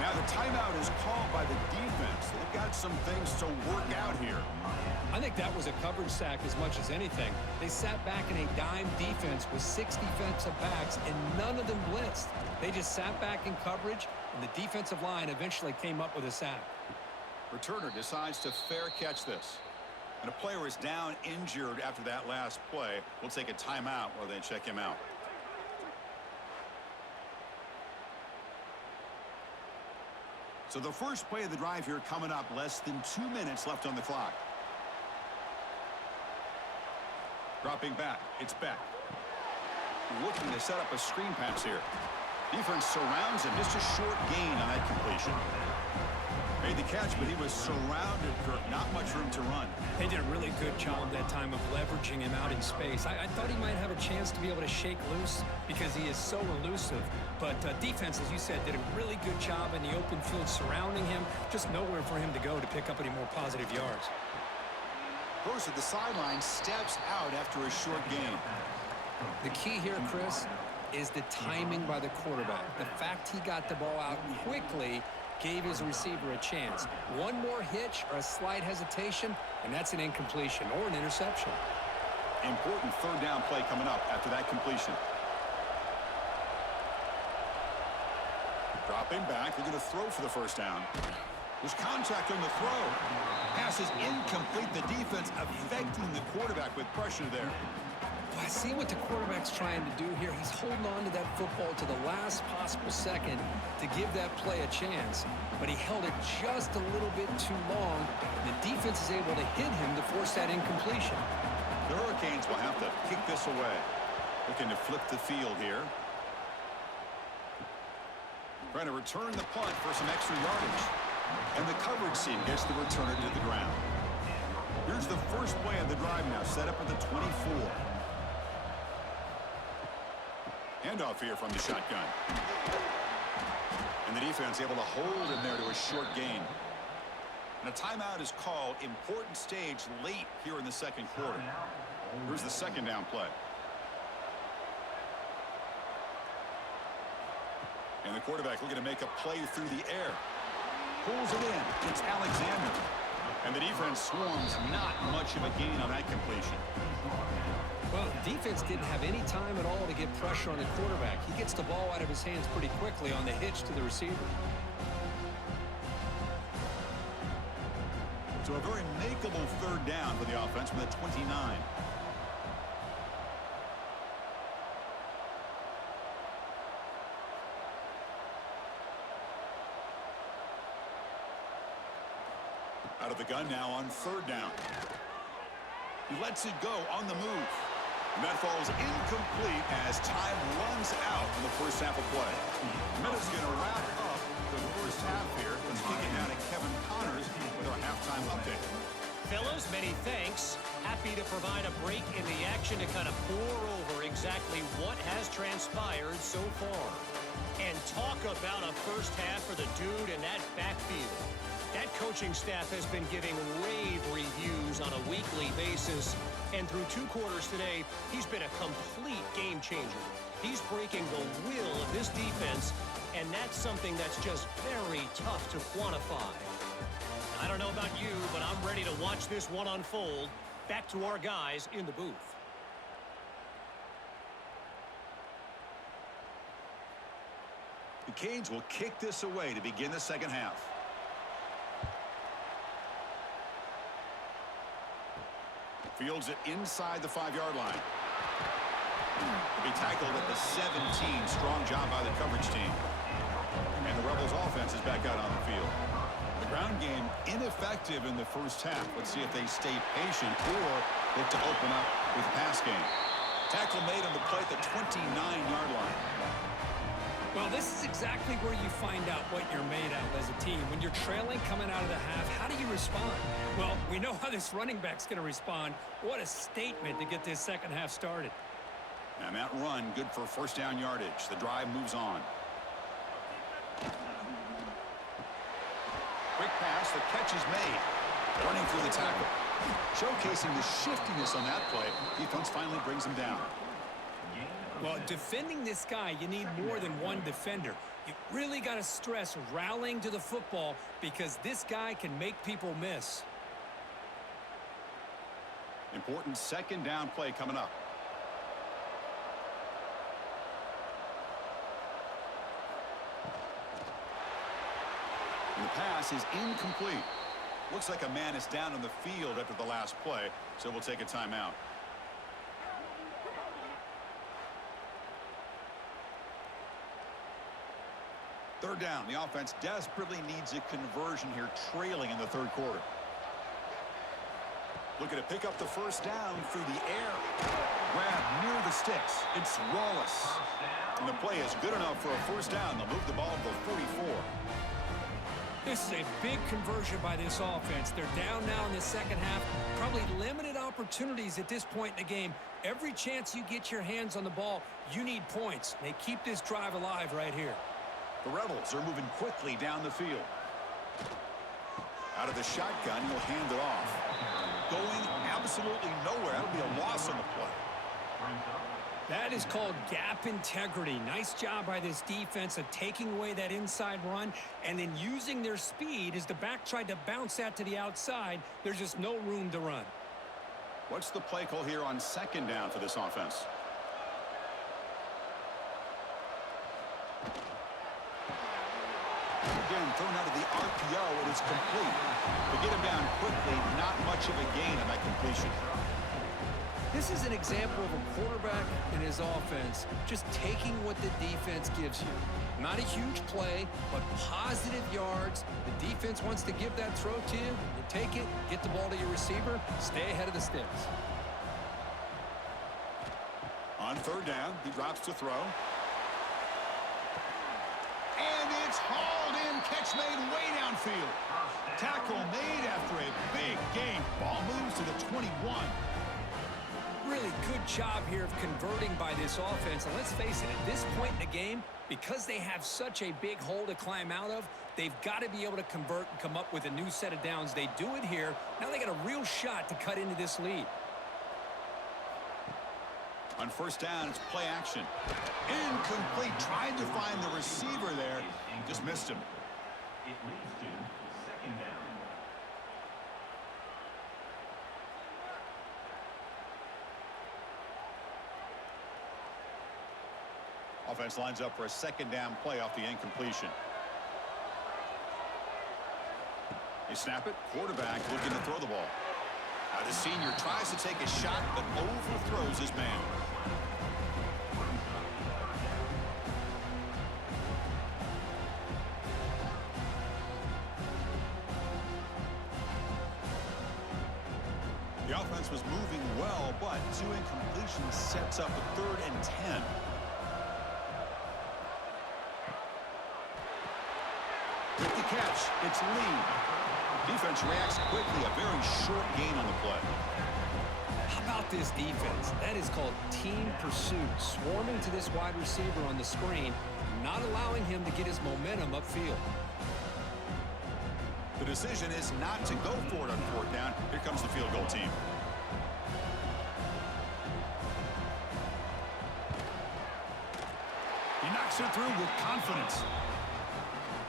Now the timeout is called by the defense. They've got got some things to work out here. I think that was a coverage sack as much as anything. They sat back in a dime defense with 6 defensive backs, and none of them blitzed. They just sat back in coverage, and the defensive line eventually came up with a sack. Returner decides to fair catch this. And a player is down injured after that last play. We'll take a timeout while they check him out. So the first play of the drive here coming up, less than 2 minutes left on the clock. Dropping back, it's Beck. Looking to set up a screen pass here. Defense surrounds him, just a short gain on that completion. Made the catch, but he was surrounded, Kirk. Not much room to run. They did a really good job that time of leveraging him out in space. I thought he might have a chance to be able to shake loose because he is so elusive. But defense, as you said, did a really good job in the open field surrounding him. Just nowhere for him to go to pick up any more positive yards. Goes to the sideline, steps out after a short gain. The key here, Chris, is the timing by the quarterback. The fact he got the ball out quickly gave his receiver a chance. One more hitch or a slight hesitation, and that's an incompletion or an interception. Important third down play coming up after that completion. Dropping back, they're going to throw for the first down. There's contact on the throw. Pass is incomplete. The defense affecting the quarterback with pressure there. I see what the quarterback's trying to do here. He's holding on to that football to the last possible second to give that play a chance, but he held it just a little bit too long. The defense is able to hit him to force that incompletion. The Hurricanes will have to kick this away. Looking to flip the field here. Trying to return the punt for some extra yardage. And the coverage team gets the returner to the ground. Here's the first play of the drive now, set up at the 24. Handoff here from the shotgun. And the defense able to hold him there to a short gain. And a timeout is called. Important stage late here in the second quarter. Here's the second down play. And the quarterback looking to make a play through the air. Pulls it in. It's Alexander. And the defense swarms. Not much of a gain on that completion. Well, the defense didn't have any time at all to get pressure on the quarterback. He gets the ball out of his hands pretty quickly on the hitch to the receiver. So a very makeable third down for the offense from the 29. Out of the gun now on third down. He lets it go on the move. And that falls incomplete as time runs out in the first half of play. Minute's going to wrap up the first half here. Let's kick it down to Kevin Connors with our halftime update. Fellas, many thanks. Happy to provide a break in the action to kind of pour over exactly what has transpired so far. And talk about a first half for the dude in that backfield. That coaching staff has been giving rave reviews on a weekly basis. And through 2 quarters today, he's been a complete game changer. He's breaking the will of this defense, and that's something that's just very tough to quantify. I don't know about you, but I'm ready to watch this one unfold. Back to our guys in the booth. The Canes will kick this away to begin the second half. Fields it inside the 5-yard line. To be tackled at the 17. Strong job by the coverage team. And the Rebels offense is back out on the field. The ground game ineffective in the first half. Let's see if they stay patient or look to open up with the pass game. Tackle made on the play at the 29-yard line. Well, this is exactly where you find out what you're made of as a team. When you're trailing coming out of the half, how do you respond? Well, we know how this running back's going to respond. What a statement to get this second half started. And that run, good for first down yardage. The drive moves on. Quick pass, the catch is made. Running through the tackle. Showcasing the shiftiness on that play. Defense finally brings him down. Well, defending this guy, you need more than one defender. You really got to stress rallying to the football because this guy can make people miss. Important second down play coming up. And the pass is incomplete. Looks like a man is down on the field after the last play, so we'll take a timeout. Third down. The offense desperately needs a conversion here, trailing in the third quarter. Looking to pick up the first down through the air. Grab near the sticks. It's Wallace. And the play is good enough for a first down. They'll move the ball to the 44. This is a big conversion by this offense. They're down now in the second half. Probably limited opportunities at this point in the game. Every chance you get your hands on the ball, you need points. They keep this drive alive right here. The Rebels are moving quickly down the field. Out of the shotgun, he'll hand it off. Going absolutely nowhere. That'll be a loss on the play. That is called gap integrity. Nice job by this defense of taking away that inside run and then using their speed as the back tried to bounce that to the outside. There's just no room to run. What's the play call here on second down for this offense? Again, thrown out of the RPO, it is complete. To get him down quickly, not much of a gain on that completion. This is an example of a quarterback and his offense just taking what the defense gives you. Not a huge play, but positive yards. The defense wants to give that throw to you. You take it, get the ball to your receiver, stay ahead of the sticks. On third down, he drops to throw. And it's hauled in. Catch made way downfield. Tackle made after a big gain. Ball moves to the 21. Really good job here of converting by this offense. And let's face it, at this point in the game, because they have such a big hole to climb out of, they've got to be able to convert and come up with a new set of downs. They do it here. Now they got a real shot to cut into this lead. On first down, it's play action. Incomplete. Tried to find the receiver there. Just missed him. It leads to second down. Offense lines up for a second down play off the incompletion. They snap it. Quarterback looking to throw the ball. Now the senior tries to take a shot, but overthrows his man. The offense was moving well, but two incompletions sets up a 3rd and 10. With the catch, it's Lee. Defense reacts quickly, a very short gain on the play. How about this defense? That is called team pursuit. Swarming to this wide receiver on the screen, not allowing him to get his momentum upfield. The decision is not to go for it on fourth down. Here comes the field goal team. He knocks it through with confidence.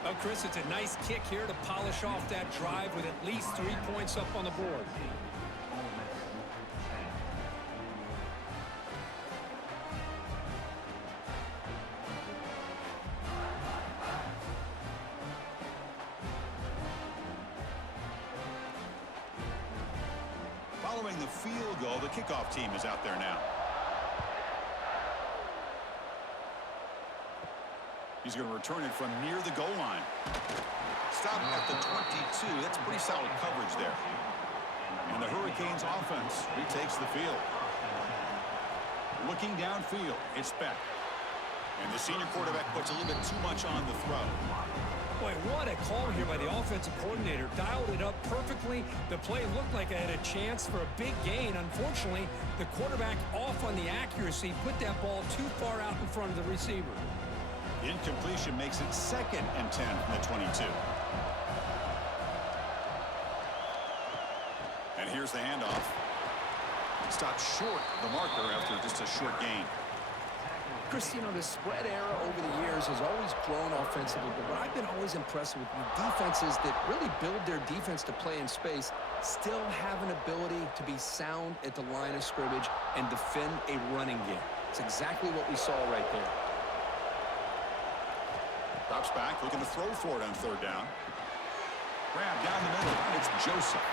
Well, Chris, it's a nice kick here to polish off that drive with at least 3 points up on the board. Following the field goal, the kickoff team is out there now. He's going to return it from near the goal line. Stop at the 22. That's pretty solid coverage there. And the Hurricanes offense retakes the field. Looking downfield, it's Beck. And the senior quarterback puts a little bit too much on the throw. Boy, what a call here by the offensive coordinator. Dialed it up perfectly. The play looked like it had a chance for a big gain. Unfortunately, the quarterback off on the accuracy, put that ball too far out in front of the receiver. Incompletion makes it 2nd and 10 from the 22. And here's the handoff. Stopped short of the marker after just a short gain. Chris, you know, the spread era over the years has always grown offensively, but what I've been always impressed with defenses that really build their defense to play in space still have an ability to be sound at the line of scrimmage and defend a running game. It's exactly what we saw right there. Drops back, looking to throw for it on third down. Grab down the middle. It's Joseph.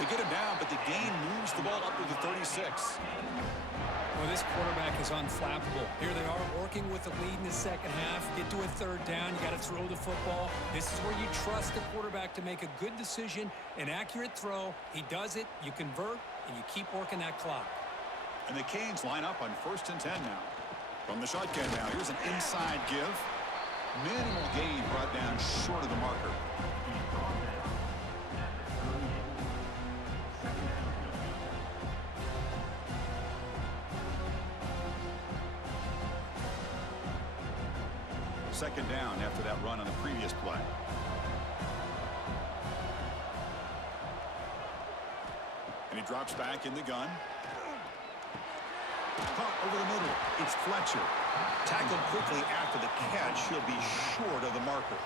They get him down, but the gain moves the ball up to the 36. Well, this quarterback is unflappable. Here they are working with the lead in the second half. Get to a third down. You got to throw the football. This is where you trust the quarterback to make a good decision, an accurate throw. He does it, you convert, and you keep working that clock. And the Canes line up on 1st and 10 now. From the shotgun now, here's an inside give. Minimal gain brought down short of the marker. Second down after that run on the previous play. And he drops back in the gun. Pump over the middle. It's Fletcher. Tackled quickly after the catch. He'll be short of the marker.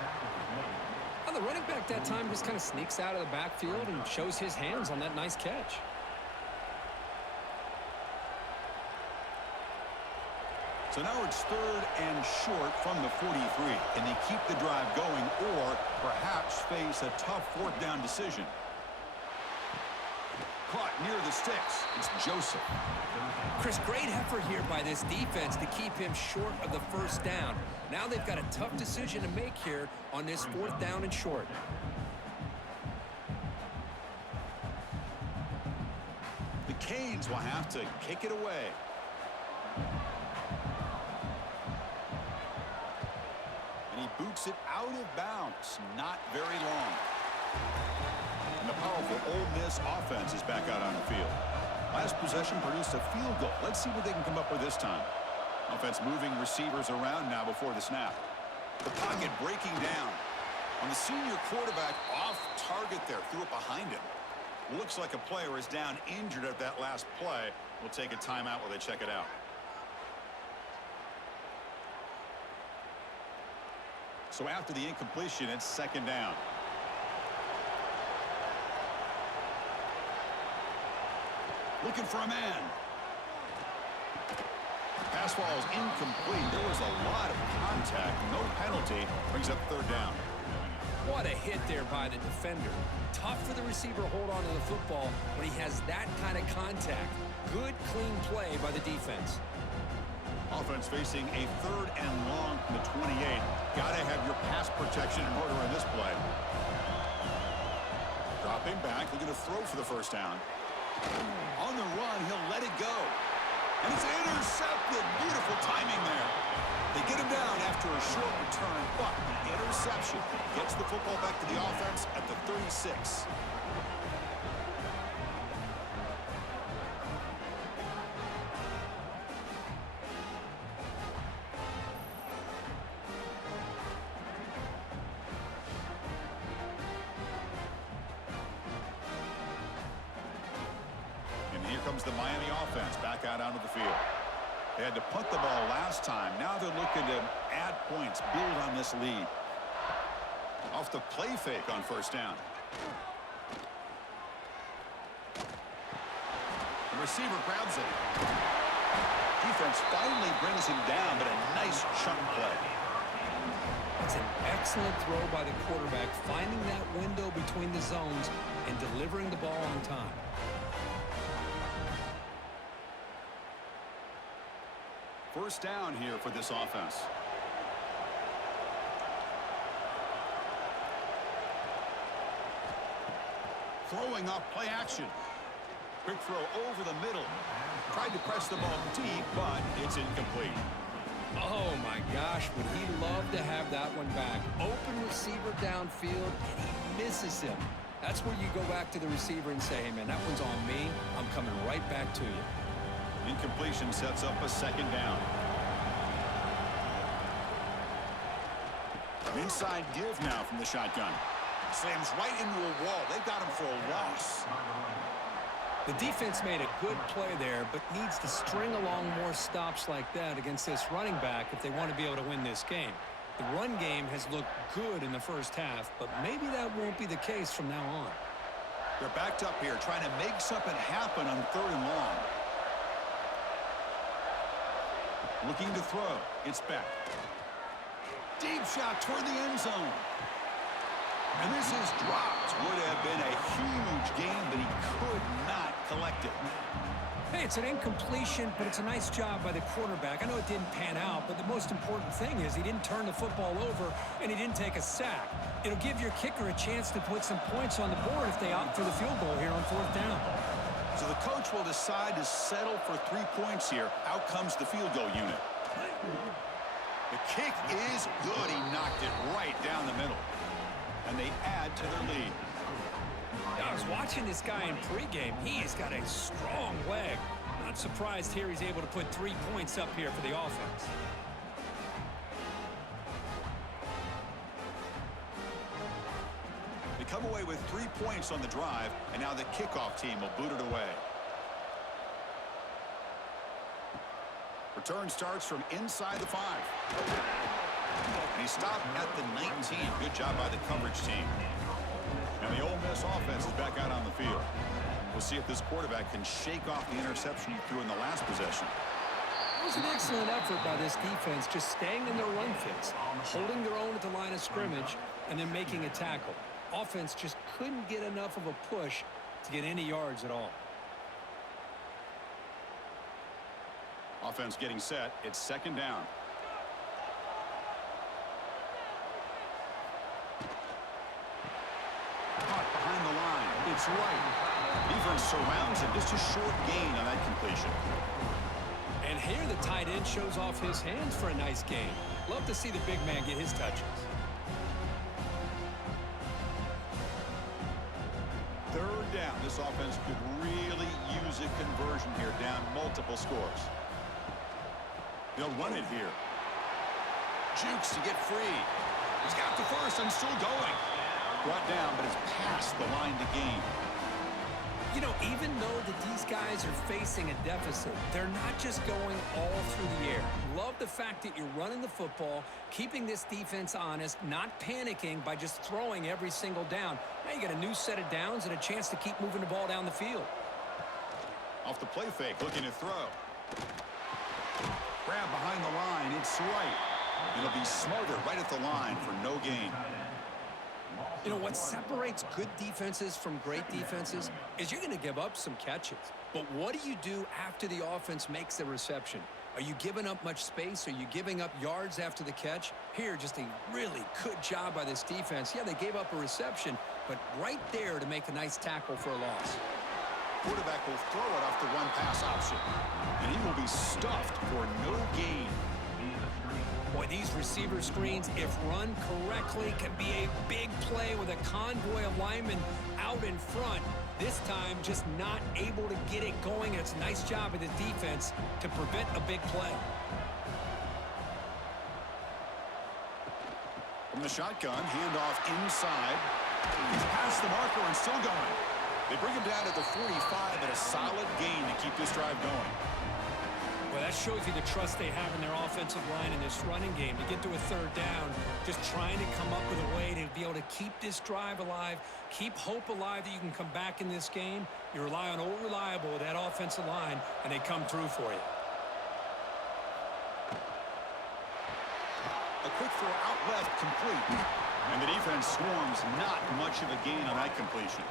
Well, the running back that time just kind of sneaks out of the backfield and shows his hands on that nice catch. So now it's 3rd and short from the 43. Can they keep the drive going or perhaps face a tough 4th down decision? Caught near the sticks. It's Joseph. Chris, great effort here by this defense to keep him short of the 1st down. Now they've got a tough decision to make here on this 4th down and short. The Canes will have to kick it away. And he boots it out of bounds. Not very long. And the powerful Ole Miss offense is back out on the field. Last possession produced a field goal. Let's see what they can come up with this time. Offense moving receivers around now before the snap. The pocket breaking down. On the senior quarterback off target there. Threw it behind him. Looks like a player is down injured at that last play. We'll take a timeout while they check it out. So after the incompletion, it's 2nd down. Looking for a man. Pass ball is incomplete. There was a lot of contact. No penalty. Brings up 3rd down. What a hit there by the defender. Tough for the receiver to hold on to the football when he has that kind of contact. Good, clean play by the defense. Offense facing a 3rd and long from the 28. Got to have your pass protection in order in this play. Dropping back, looking to throw for the 1st down. On the run, he'll let it go. And it's intercepted. Beautiful timing there. They get him down after a short return, but the interception gets the football back to the offense at the 36. Comes the Miami offense back out onto the field. They had to punt the ball last time. Now they're looking to add points, build on this lead. Off the play fake on 1st down. The receiver grabs it. Defense finally brings him down, but a nice chunk play. That's an excellent throw by the quarterback, finding that window between the zones and delivering the ball on time. First down here for this offense. Throwing off play action. Quick throw over the middle. Tried to press the ball deep, but it's incomplete. Oh, my gosh, would he love to have that one back. Open receiver downfield, and he misses him. That's where you go back to the receiver and say, hey, man, that one's on me. I'm coming right back to you. Incompletion sets up a 2nd down. An inside give now from the shotgun. Slams right into a wall. They've got him for a loss. The defense made a good play there, but needs to string along more stops like that against this running back if they want to be able to win this game. The run game has looked good in the first half, but maybe that won't be the case from now on. They're backed up here, trying to make something happen on 3rd and long. Looking to throw. It's back. Deep shot toward the end zone. And this is dropped. Would have been a huge game, but he could not collect it. Hey, it's an incompletion, but it's a nice job by the quarterback. I know it didn't pan out, but the most important thing is he didn't turn the football over and he didn't take a sack. It'll give your kicker a chance to put some points on the board if they opt for the field goal here on 4th down. So the coach will decide to settle for 3 points here. Out comes the field goal unit. The kick is good. He knocked it right down the middle. And they add to their lead. I was watching this guy in pregame. He's got a strong leg. Not surprised here he's able to put 3 points up here for the offense. They come away with 3 points on the drive, and now the kickoff team will boot it away. Return starts from inside the 5. And he stopped at the 19. Good job by the coverage team. And the Ole Miss offense is back out on the field. We'll see if this quarterback can shake off the interception he threw in the last possession. It was an excellent effort by this defense, just staying in their run fits, holding their own at the line of scrimmage, and then making a tackle. Offense just couldn't get enough of a push to get any yards at all. Offense getting set. It's 2nd down. Caught behind the line. It's right. Defense surrounds him. Just a short gain on that completion. And here the tight end shows off his hands for a nice gain. Love to see the big man get his touches. 3rd down. This offense could really use a conversion here, down multiple scores. They'll run it here. Jukes to get free. He's got the first and still going. Brought down, but it's past the line to gain. You know, even though that these guys are facing a deficit, they're not just going all through the air. Love the fact that you're running the football, keeping this defense honest, not panicking by just throwing every single down. Now you got a new set of downs and a chance to keep moving the ball down the field. Off the play fake, looking to throw. Grab behind the line. It's right. It'll be smarter right at the line for no gain. You know, what separates good defenses from great defenses is you're going to give up some catches. But what do you do after the offense makes the reception? Are you giving up much space? Are you giving up yards after the catch? Here, just a really good job by this defense. Yeah, they gave up a reception, but right there to make a nice tackle for a loss. Quarterback will throw it off the run-pass option. And he will be stuffed for no gain. Boy, these receiver screens, if run correctly, can be a big play with a convoy of linemen out in front. This time, just not able to get it going. It's a nice job of the defense to prevent a big play. From the shotgun, handoff inside. He's past the marker and still going. They bring him down at the 45 at a solid gain to keep this drive going. Well, that shows you the trust they have in their offensive line in this running game to get to a 3rd down, just trying to come up with a way to be able to keep this drive alive, keep hope alive that you can come back in this game. You rely on Old Reliable with that offensive line, and they come through for you. A quick throw out left, complete. And the defense swarms, not much of a gain on that completion.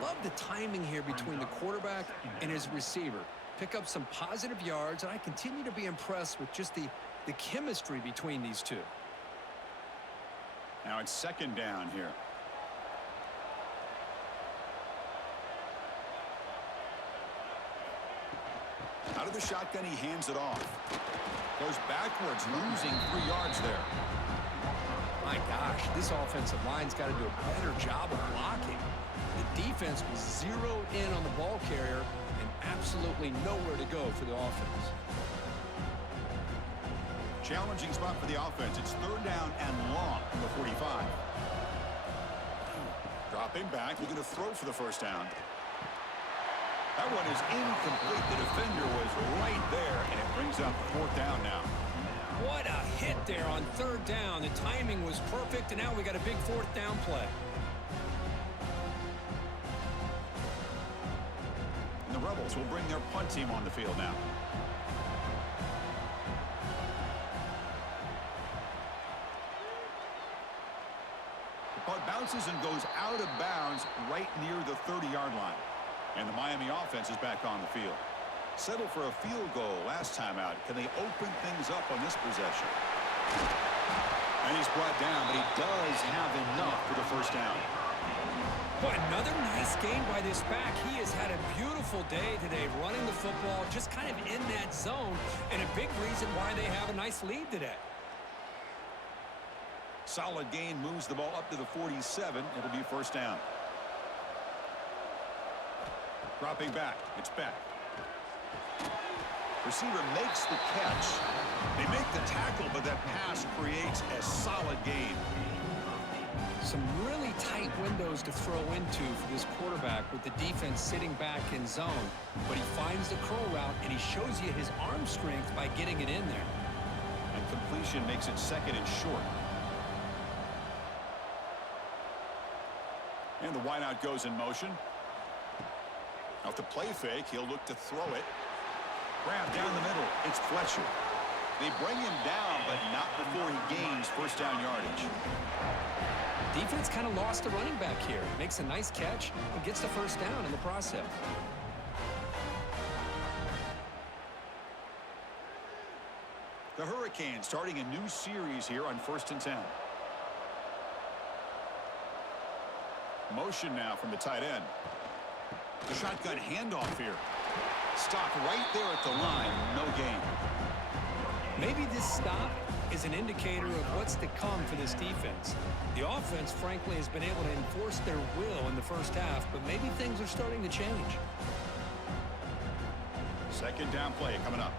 Love the timing here between the quarterback and his receiver. Pick up some positive yards, and I continue to be impressed with just the chemistry between these two. Now it's 2nd down here. Out of the shotgun, he hands it off. Goes backwards, losing 3 yards there. My gosh, this offensive line's got to do a better job of blocking. The defense was zeroed in on the ball carrier and absolutely nowhere to go for the offense. Challenging spot for the offense. It's 3rd down and long from the 45. Dropping back, looking to throw for the 1st down. That one is incomplete. The defender was right there, and it brings up 4th down now. What a hit there on 3rd down. The timing was perfect, and now we got a big 4th down play. And the Rebels will bring their punt team on the field now. The punt bounces and goes out of bounds right near the 30-yard line. And the Miami offense is back on the field. Settled for a field goal last time out. Can they open things up on this possession? And he's brought down, but he does have enough for the 1st down. Boy, another nice game by this back. He has had a beautiful day today running the football, just kind of in that zone, and a big reason why they have a nice lead today. Solid gain, moves the ball up to the 47. It'll be 1st down. Dropping back. It's back. Receiver makes the catch. They make the tackle, but that pass creates a solid gain. Some really tight windows to throw into for this quarterback with the defense sitting back in zone. But he finds the curl route, and he shows you his arm strength by getting it in there. And completion makes it 2nd and short. And the wideout goes in motion. Off the play fake, he'll look to throw it. Grab down the middle. It's Fletcher. They bring him down, but not before he gains 1st down yardage. Defense kind of lost the running back here. Makes a nice catch and gets the 1st down in the process. The Hurricanes starting a new series here on 1st and 10. Motion now from the tight end. The shotgun handoff here. Stopped right there at the line. No gain. Maybe this stop is an indicator of what's to come for this defense. The offense, frankly, has been able to enforce their will in the 1st half, but maybe things are starting to change. 2nd down play coming up.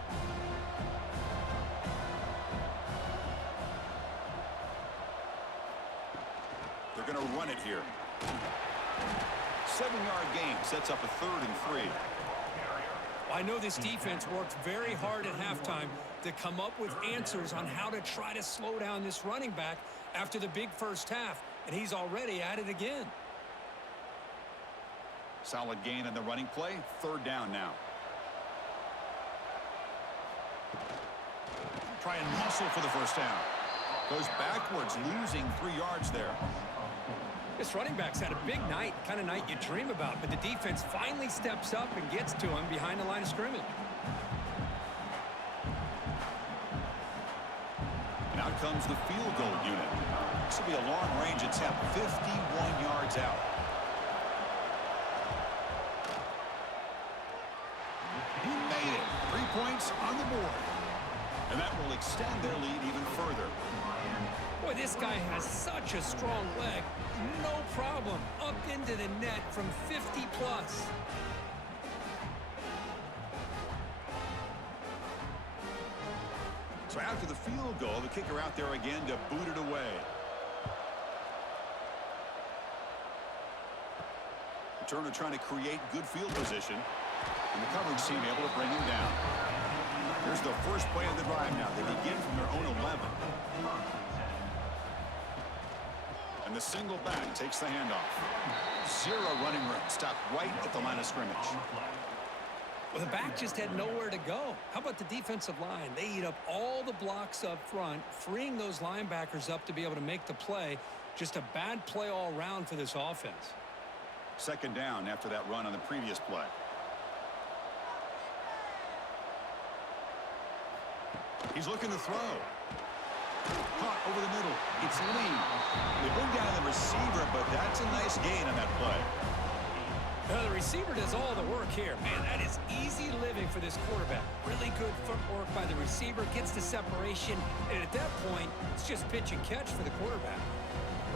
They're going to run it here. 7-yard gain sets up a 3rd and 3. I know this defense worked very hard at halftime to come up with answers on how to try to slow down this running back after the big 1st half, and he's already at it again. Solid gain on the running play. 3rd down now. Try and muscle for the 1st down. Goes backwards, losing 3 yards there. This running back's had a big night, kind of night you dream about, but the defense finally steps up and gets to him behind the line of scrimmage. And out comes the field goal unit. This will be a long-range attempt, 51 yards out. He made it. 3 points on the board. And that will extend their lead even further. Boy, this guy has such a strong leg. No problem. Up into the net from 50 plus. So after the field goal, the kicker out there again to boot it away. Turner trying to create good field position. And the coverage team able to bring him down. Here's the first play of the drive now. They begin from their own 11. And the single back takes the handoff. 0 running room. Stopped right at the line of scrimmage. Well, the back just had nowhere to go. How about the defensive line? They eat up all the blocks up front, freeing those linebackers up to be able to make the play. Just a bad play all around for this offense. 2nd down after that run on the previous play. He's looking to throw. Caught over the middle. It's Lee. They bring down the receiver, but that's a nice gain on that play. The receiver does all the work here. Man, that is easy living for this quarterback. Really good footwork by the receiver. Gets the separation. And at that point, it's just pitch and catch for the quarterback.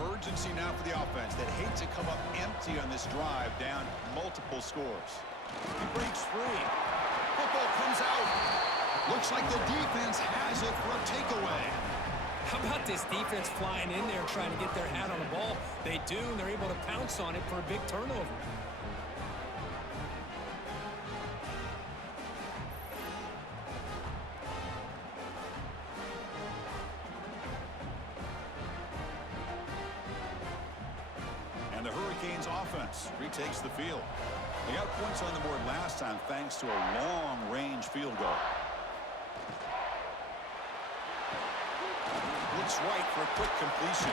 Urgency now for the offense that hate to come up empty on this drive, down multiple scores. He breaks free. Football comes out. Looks like the defense has it for a takeaway. How about this defense flying in there trying to get their hat on the ball? They do, and they're able to pounce on it for a big turnover. offense retakes the field. They got points on the board last time thanks to a long-range field goal. Looks right for a quick completion.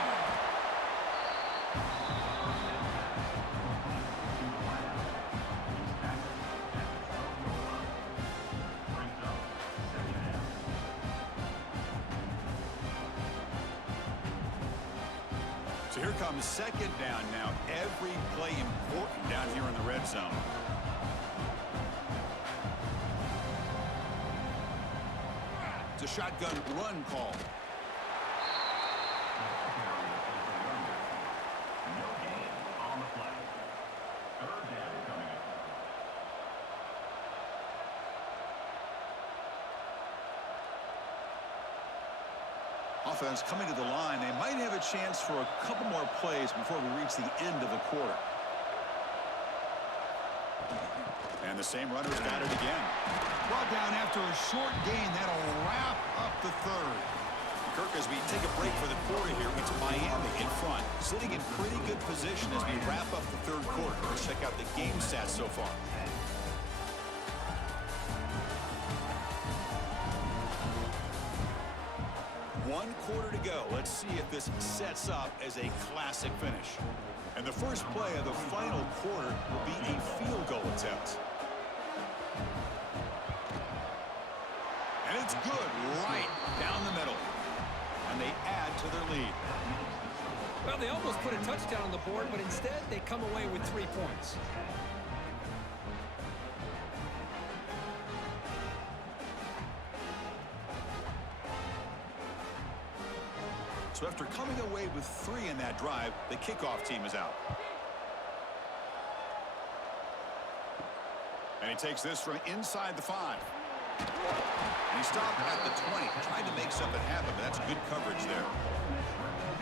So here comes second down now. Every play important down here in the red zone. It's a shotgun run call. No gain on the play. Third down coming up. Offense coming to the line. They might have a chance for a couple more plays before we reach the end of the quarter. And the same runner's got it again. Brought down after a short gain. That'll wrap up the third. Kirk, as we take a break for the quarter here, it's Miami in front, sitting in pretty good position as we wrap up the third quarter. Let's check out the game stats so far. One quarter to go. Let's see if this sets up as a classic finish. And the first play of the final quarter will be a field goal attempt. And it's good right down the middle. And they add to their lead. Well, they almost put a touchdown on the board, but instead they come away with 3 points. So after coming away with 3 in that drive, the kickoff team is out. And he takes this from inside the 5. And he stopped at the 20, trying to make something happen, but that's good coverage there.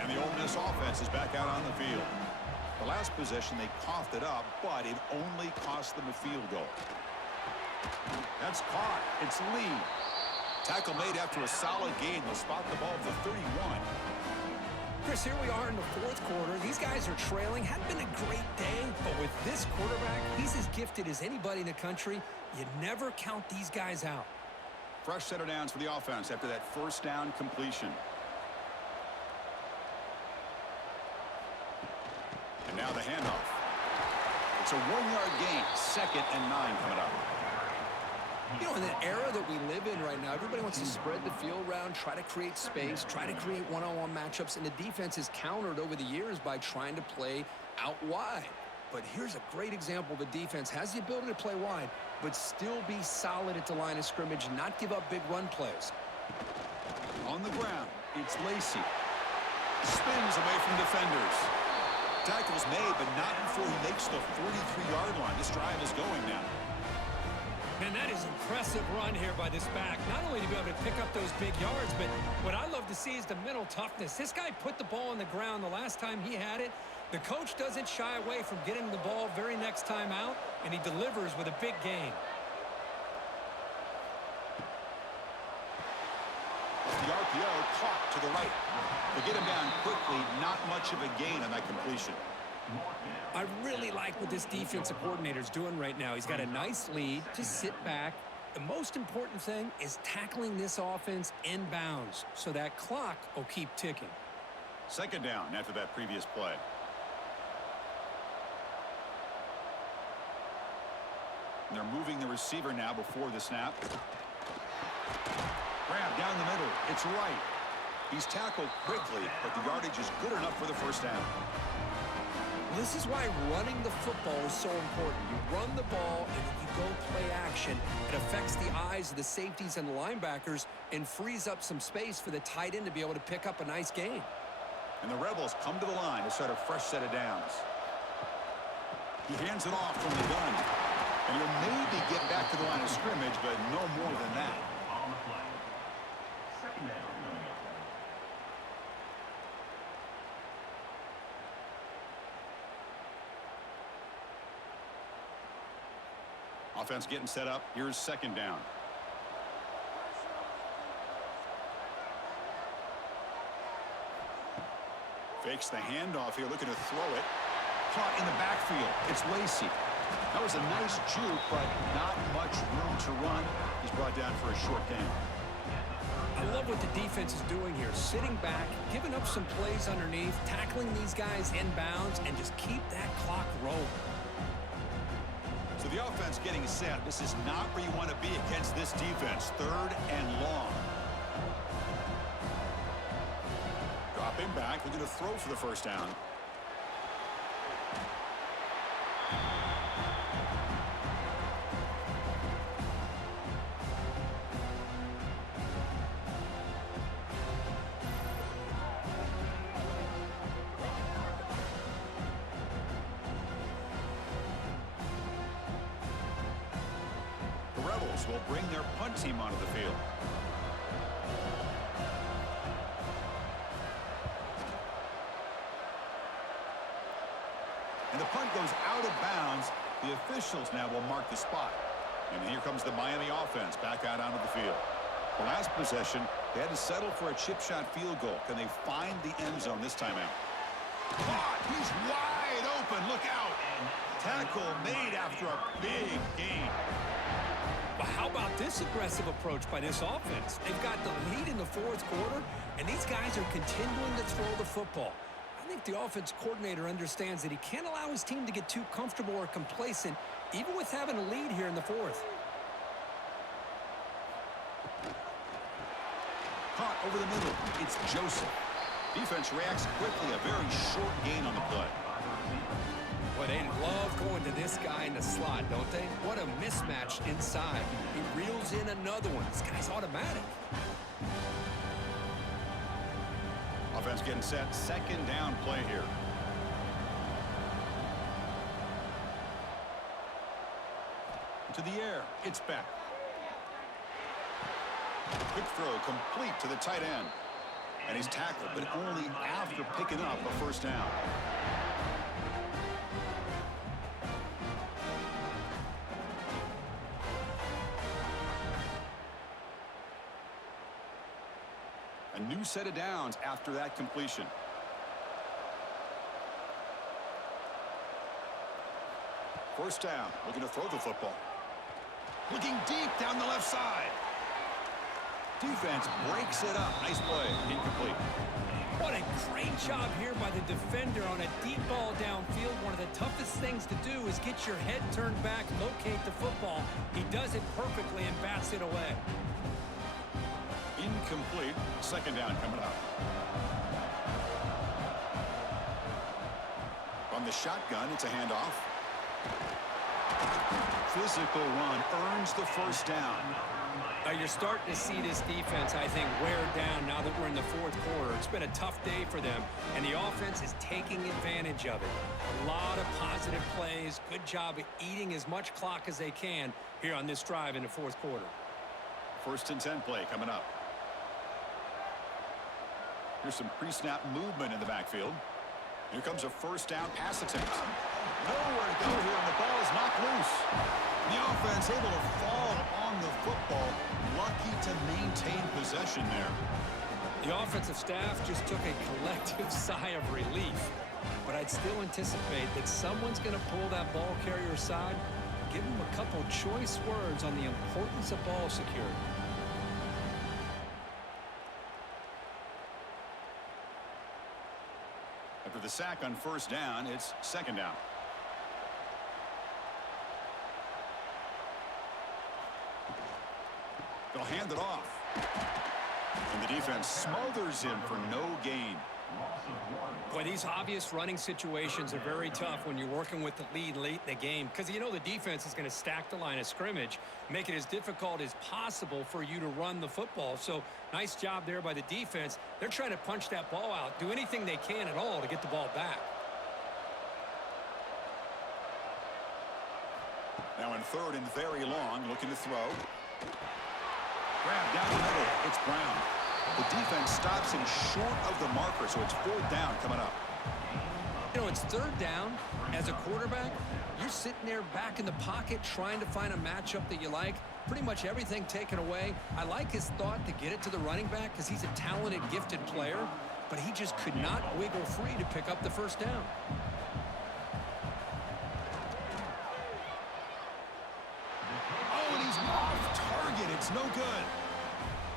And the Ole Miss offense is back out on the field. The last possession, they coughed it up, but it only cost them a field goal. That's caught. It's lead. Tackle made after a solid gain. They'll spot the ball at the 31. Chris, here we are in the fourth quarter. These guys are trailing. Hadn't been a great day, but with this quarterback, he's as gifted as anybody in the country. You never count these guys out. Fresh set of downs for the offense after that first down completion. And now the handoff. It's a 1-yard gain. 2nd and 9 coming up. You know, in the era that we live in right now, everybody wants to spread the field around, try to create space, try to create one-on-one matchups, and the defense is countered over the years by trying to play out wide. But here's a great example. The defense has the ability to play wide, but still be solid at the line of scrimmage, not give up big run plays. On the ground, it's Lacey. Spins away from defenders. Tackle's made, but not before he makes the 43-yard line. This drive is going now. Man, that is impressive run here by this back. Not only to be able to pick up those big yards, but what I love to see is the mental toughness. This guy put the ball on the ground the last time he had it. The coach doesn't shy away from getting the ball very next time out, and he delivers with a big gain. The RPO caught to the right. They get him down quickly. Not much of a gain on that completion. I really like what this defensive coordinator is doing right now. He's got a nice lead to sit back. The most important thing is tackling this offense inbounds so that clock will keep ticking. 2nd down after that previous play. And they're moving the receiver now before the snap. Grab down the middle. It's right. He's tackled quickly, but the yardage is good enough for the first down. This is why running the football is so important. You run the ball, and if you go play action, it affects the eyes of the safeties and the linebackers and frees up some space for the tight end to be able to pick up a nice gain. And the Rebels come to the line to start a fresh set of downs. He hands it off from the gun. And he'll maybe get back to the line of scrimmage, but no more than that. On the play. 2nd down coming up. Offense getting set up. Here's 2nd down. Fakes the handoff here, looking to throw it. Caught in the backfield. backfield. It's Lacey. That was a nice juke, but not much room to run. He's brought down for a short gain. I love what the defense is doing here. Sitting back, giving up some plays underneath, tackling these guys inbounds, and just keep that clock rolling. So the offense getting set. This is not where you want to be against this defense. 3rd and long. Dropping back, looking to throw for the first down. The Rebels will bring their punt team onto the field. And the punt goes out of bounds. The officials now will mark the spot. And here comes the Miami offense back out onto the field. The last possession, they had to settle for a chip shot field goal. Can they find the end zone this time out? Caught! He's wide open. Look out! Tackle made after a big gain. But how about this aggressive approach by this offense? They've got the lead in the 4th quarter, and these guys are continuing to throw the football. I think the offense coordinator understands that he can't allow his team to get too comfortable or complacent, even with having a lead here in the 4th. Caught over the middle. It's Joseph. Defense reacts quickly. A very short gain on the play. Well, they love going to this guy in the slot, don't they? What a mismatch inside. He reels in another one. This guy's automatic. Offense getting set. 2nd down play here. To the air. It's back. Quick throw complete to the tight end. And he's tackled, but only after picking up a first down. A new set of downs after that completion. First down, looking to throw the football. Looking deep down the left side. Defense breaks it up. Nice play. Incomplete. What a great job here by the defender on a deep ball downfield. One of the toughest things to do is get your head turned back, locate the football. He does it perfectly and bats it away. Incomplete. 2nd down coming up. From the shotgun, it's a handoff. Physical run earns the first down. You're starting to see this defense, I think, wear down now that we're in the 4th quarter. It's been a tough day for them, and the offense is taking advantage of it. A lot of positive plays. Good job of eating as much clock as they can here on this drive in the 4th quarter. 1st and 10 play coming up. Here's some pre-snap movement in the backfield. Here comes a first down pass attempt. Nowhere to go here, and the ball is knocked loose. The offense able to fall on the football. Lucky to maintain possession there. The offensive staff just took a collective sigh of relief. But I'd still anticipate that someone's going to pull that ball carrier aside, give him a couple choice words on the importance of ball security. After the sack on first down, it's 2nd down. They'll hand it off. And the defense smothers him for no gain. Boy, these obvious running situations are very tough when you're working with the lead late in the game, because you know the defense is going to stack the line of scrimmage, make it as difficult as possible for you to run the football. So nice job there by the defense. They're trying to punch that ball out, do anything they can at all to get the ball back. Now in 3rd and very long, looking to throw. Grab down the middle. It's Brown. The defense stops him short of the marker, so it's 4th down coming up. You know, it's 3rd down. As a quarterback, you're sitting there back in the pocket trying to find a matchup that you like. Pretty much everything taken away. I like his thought to get it to the running back because he's a talented, gifted player, but he just could not wiggle free to pick up the first down. no good.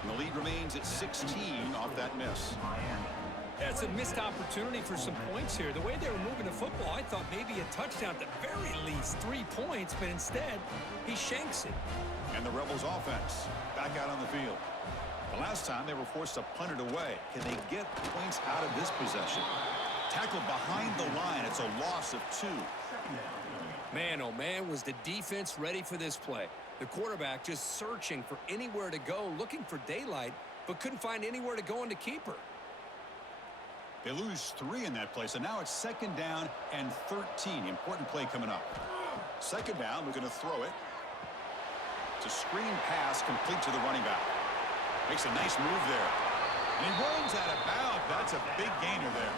And the lead remains at 16 off that miss. That's a missed opportunity for some points here. The way they were moving the football, I thought maybe a touchdown at the very least, 3 points, but instead, he shanks it. And the Rebels offense back out on the field. The last time they were forced to punt it away. Can they get points out of this possession? Tackled behind the line. It's a loss of 2. Man, oh man, was the defense ready for this play. The quarterback just searching for anywhere to go, looking for daylight, but couldn't find anywhere to go on the keeper. They lose 3 in that play, so now it's 2nd down and 13. Important play coming up. 2nd down, we're going to throw it. It's a screen pass complete to the running back. Makes a nice move there. And he runs out of bounds. That's a big gainer there.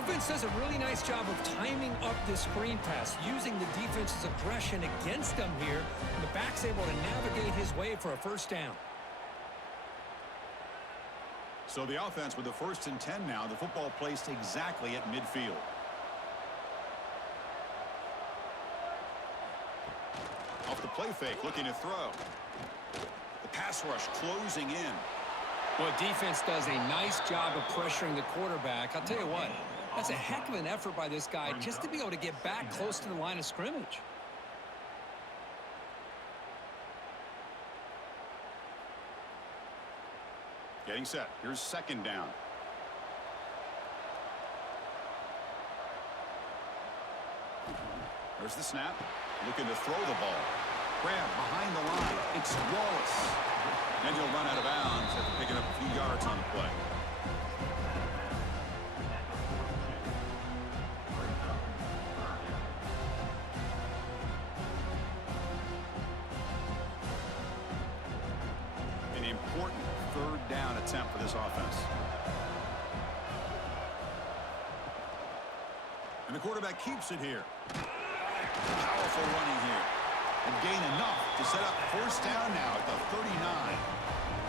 Offense does a really nice job of timing up this screen pass, using the defense's aggression against them here. And the back's able to navigate his way for a 1st down. So the offense with the 1st and 10 now. The football placed exactly at midfield. Off the play fake, looking to throw. The pass rush closing in. Well, defense does a nice job of pressuring the quarterback. I'll tell you what, that's a heck of an effort by this guy just to be able to get back close to the line of scrimmage. Getting set. Here's 2nd down. There's the snap. Looking to throw the ball. Grab behind the line. It's Wallace. And he'll run out of bounds after picking up a few yards on the play. An important 3rd down attempt for this offense. And the quarterback keeps it here. Powerful running here. And gain enough to set up 1st down now at the 39.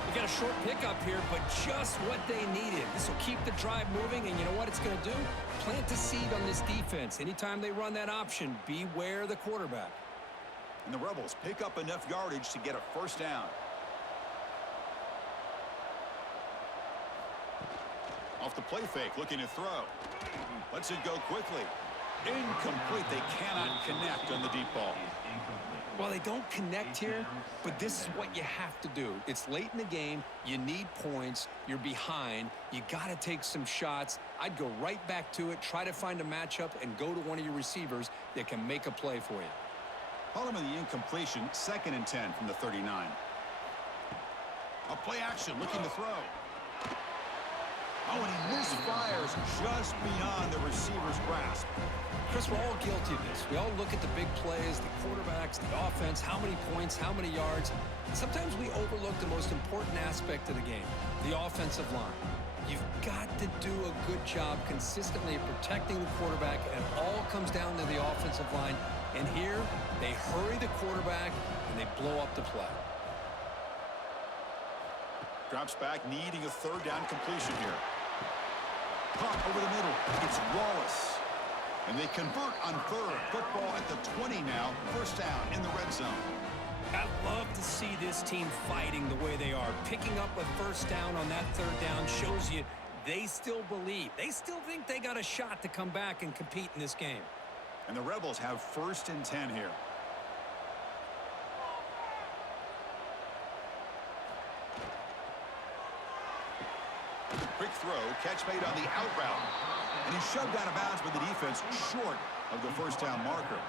They got a short pickup here, but just what they needed. This will keep the drive moving, and you know what it's going to do? Plant a seed on this defense. Anytime they run that option, beware the quarterback. And the Rebels pick up enough yardage to get a 1st down. Off the play fake, looking to throw. Lets it go quickly. Incomplete. They cannot connect on the deep ball. Well, they don't connect here, but this is what you have to do. It's late in the game. You need points. You're behind. You got to take some shots. I'd go right back to it, try to find a matchup, and go to one of your receivers that can make a play for you. Following the incompletion, 2nd and 10 from the 39. A play action, looking to throw. Oh, and he misfires just beyond the receiver's grasp. Chris, we're all guilty of this. We all look at the big plays, the quarterbacks, the offense, how many points, how many yards. Sometimes we overlook the most important aspect of the game, the offensive line. You've got to do a good job consistently of protecting the quarterback, and it all comes down to the offensive line. And here, they hurry the quarterback, and they blow up the play. Drops back, needing a 3rd down completion here. Pump over the middle. It's Wallace. And they convert on 3rd. Football at the 20 now. 1st down in the red zone. I love to see this team fighting the way they are. Picking up a 1st down on that 3rd down shows you they still believe. They still think they got a shot to come back and compete in this game. And the Rebels have 1st and 10 here. Quick throw, catch made on the out route. And he's shoved out of bounds by the defense short of the 1st down marker.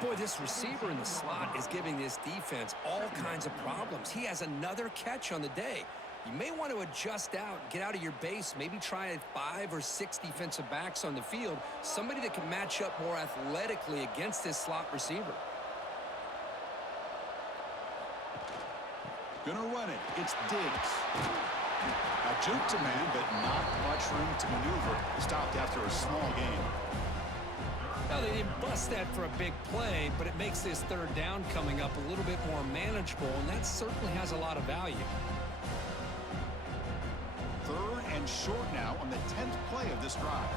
Boy, this receiver in the slot is giving this defense all kinds of problems. He has another catch on the day. You may want to adjust out, get out of your base, maybe try 5 or 6 defensive backs on the field, somebody that can match up more athletically against this slot receiver. Gonna run it. It's Diggs. A juke to man, but not much room to maneuver. Stopped after a small gain. Now, they didn't bust that for a big play, but it makes this 3rd down coming up a little bit more manageable, and that certainly has a lot of value. 3rd and short now on the 10th play of this drive.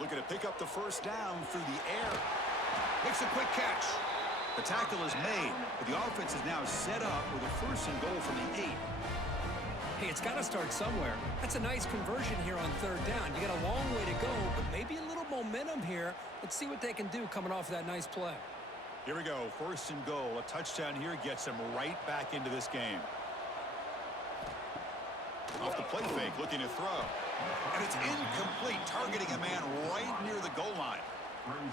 Looking to pick up the 1st down through the air. Makes a quick catch. The tackle is made, but the offense is now set up with a 1st and goal from the 8. Hey, it's got to start somewhere. That's a nice conversion here on 3rd down. You got a long way to go, but maybe a little momentum here. Let's see what they can do coming off that nice play. Here we go. 1st and goal. A touchdown here gets them right back into this game. Off the play fake, looking to throw. And it's incomplete, targeting a man right near the goal line.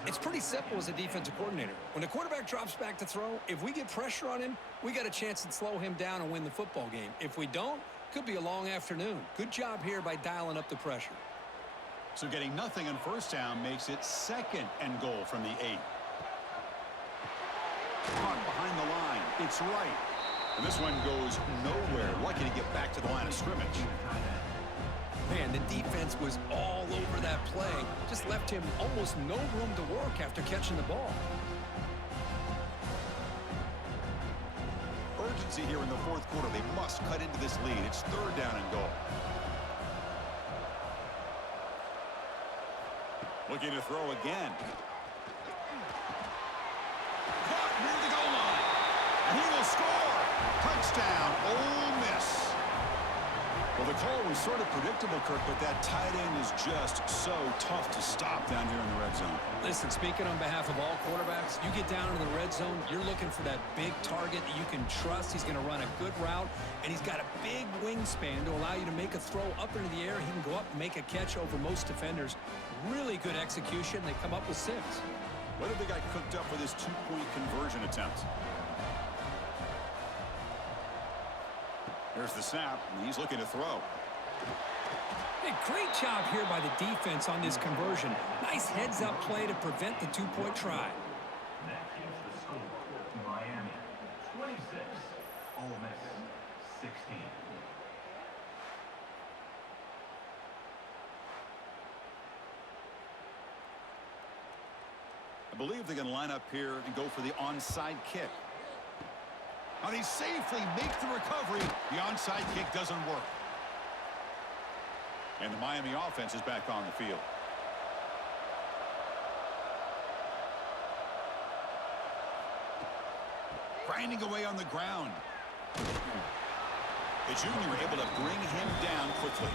It's pretty simple as a defensive coordinator. When the quarterback drops back to throw, if we get pressure on him, we got a chance to slow him down and win the football game. If we don't, could be a long afternoon. Good job here by dialing up the pressure. So getting nothing on 1st down makes it 2nd and goal from the 8. Caught behind the line. It's right. And this one goes nowhere. Lucky to get back to the line of scrimmage. Man, the defense was all over that play. Just left him almost no room to work after catching the ball. Urgency here in the 4th quarter. They must cut into this lead. It's 3rd down and goal. Looking to throw again. Caught near the goal line. And he will score. Touchdown, Ole Miss. Well, the call was sort of predictable, Kirk, but that tight end is just so tough to stop down here in the red zone. Listen, speaking on behalf of all quarterbacks, you get down into the red zone, you're looking for that big target that you can trust. He's going to run a good route, and he's got a big wingspan to allow you to make a throw up into the air. He can go up and make a catch over most defenders. Really good execution. They come up with 6. What have they got cooked up for this 2-point conversion attempt? Here's the snap, and he's looking to throw. Hey, great job here by the defense on this conversion. Nice heads-up play to prevent the 2-point try. That keeps the score. Miami 26, Ole Miss 16. I believe they're going to line up here and go for the onside kick. Now they safely make the recovery. The onside kick doesn't work. And the Miami offense is back on the field. Grinding away on the ground. The junior able to bring him down quickly.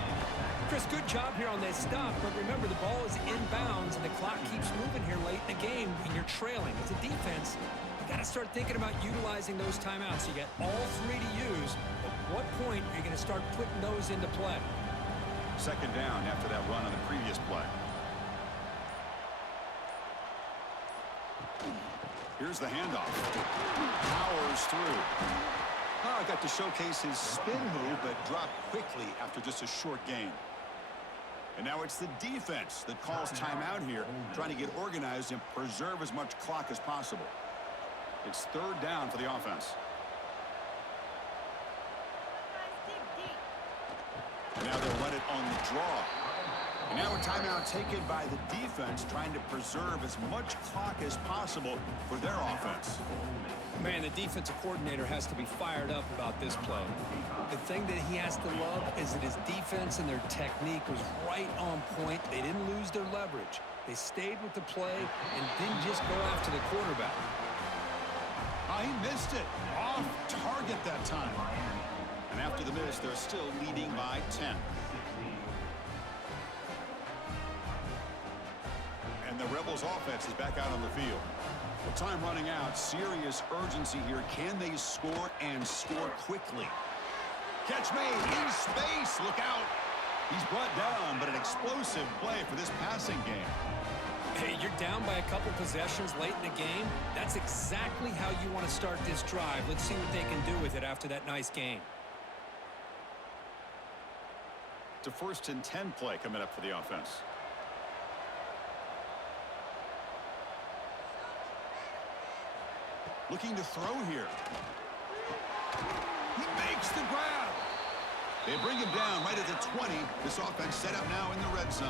Chris, good job here on that stop, but remember the ball is inbounds and the clock keeps moving here late in the game when you're trailing. As a defense, you got to start thinking about utilizing those timeouts. You got all 3 to use. At what point are you going to start putting those into play? 2nd down after that run on the previous play. Here's the handoff. Powers through. Oh, got to showcase his spin move, but dropped quickly after just a short gain. And now it's the defense that calls timeout here, trying to get organized and preserve as much clock as possible. It's 3rd down for the offense. And now they'll run it on the draw. And now a timeout taken by the defense, trying to preserve as much clock as possible for their offense. Man, the defensive coordinator has to be fired up about this play. The thing that he has to love is that his defense and their technique was right on point. They didn't lose their leverage. They stayed with the play and didn't just go after the quarterback. He missed it. Off target that time. And after the miss, they're still leading by 10. And the Rebels offense is back out on the field. With time running out, serious urgency here. Can they score and score quickly? Catch made in space. Look out. He's brought down, but an explosive play for this passing game. Hey, you're down by a couple possessions late in the game. That's exactly how you want to start this drive. Let's see what they can do with it after that nice game. It's a 1st and 10 play coming up for the offense. Looking to throw here. He makes the grab. They bring him down right at the 20. This offense set up now in the red zone.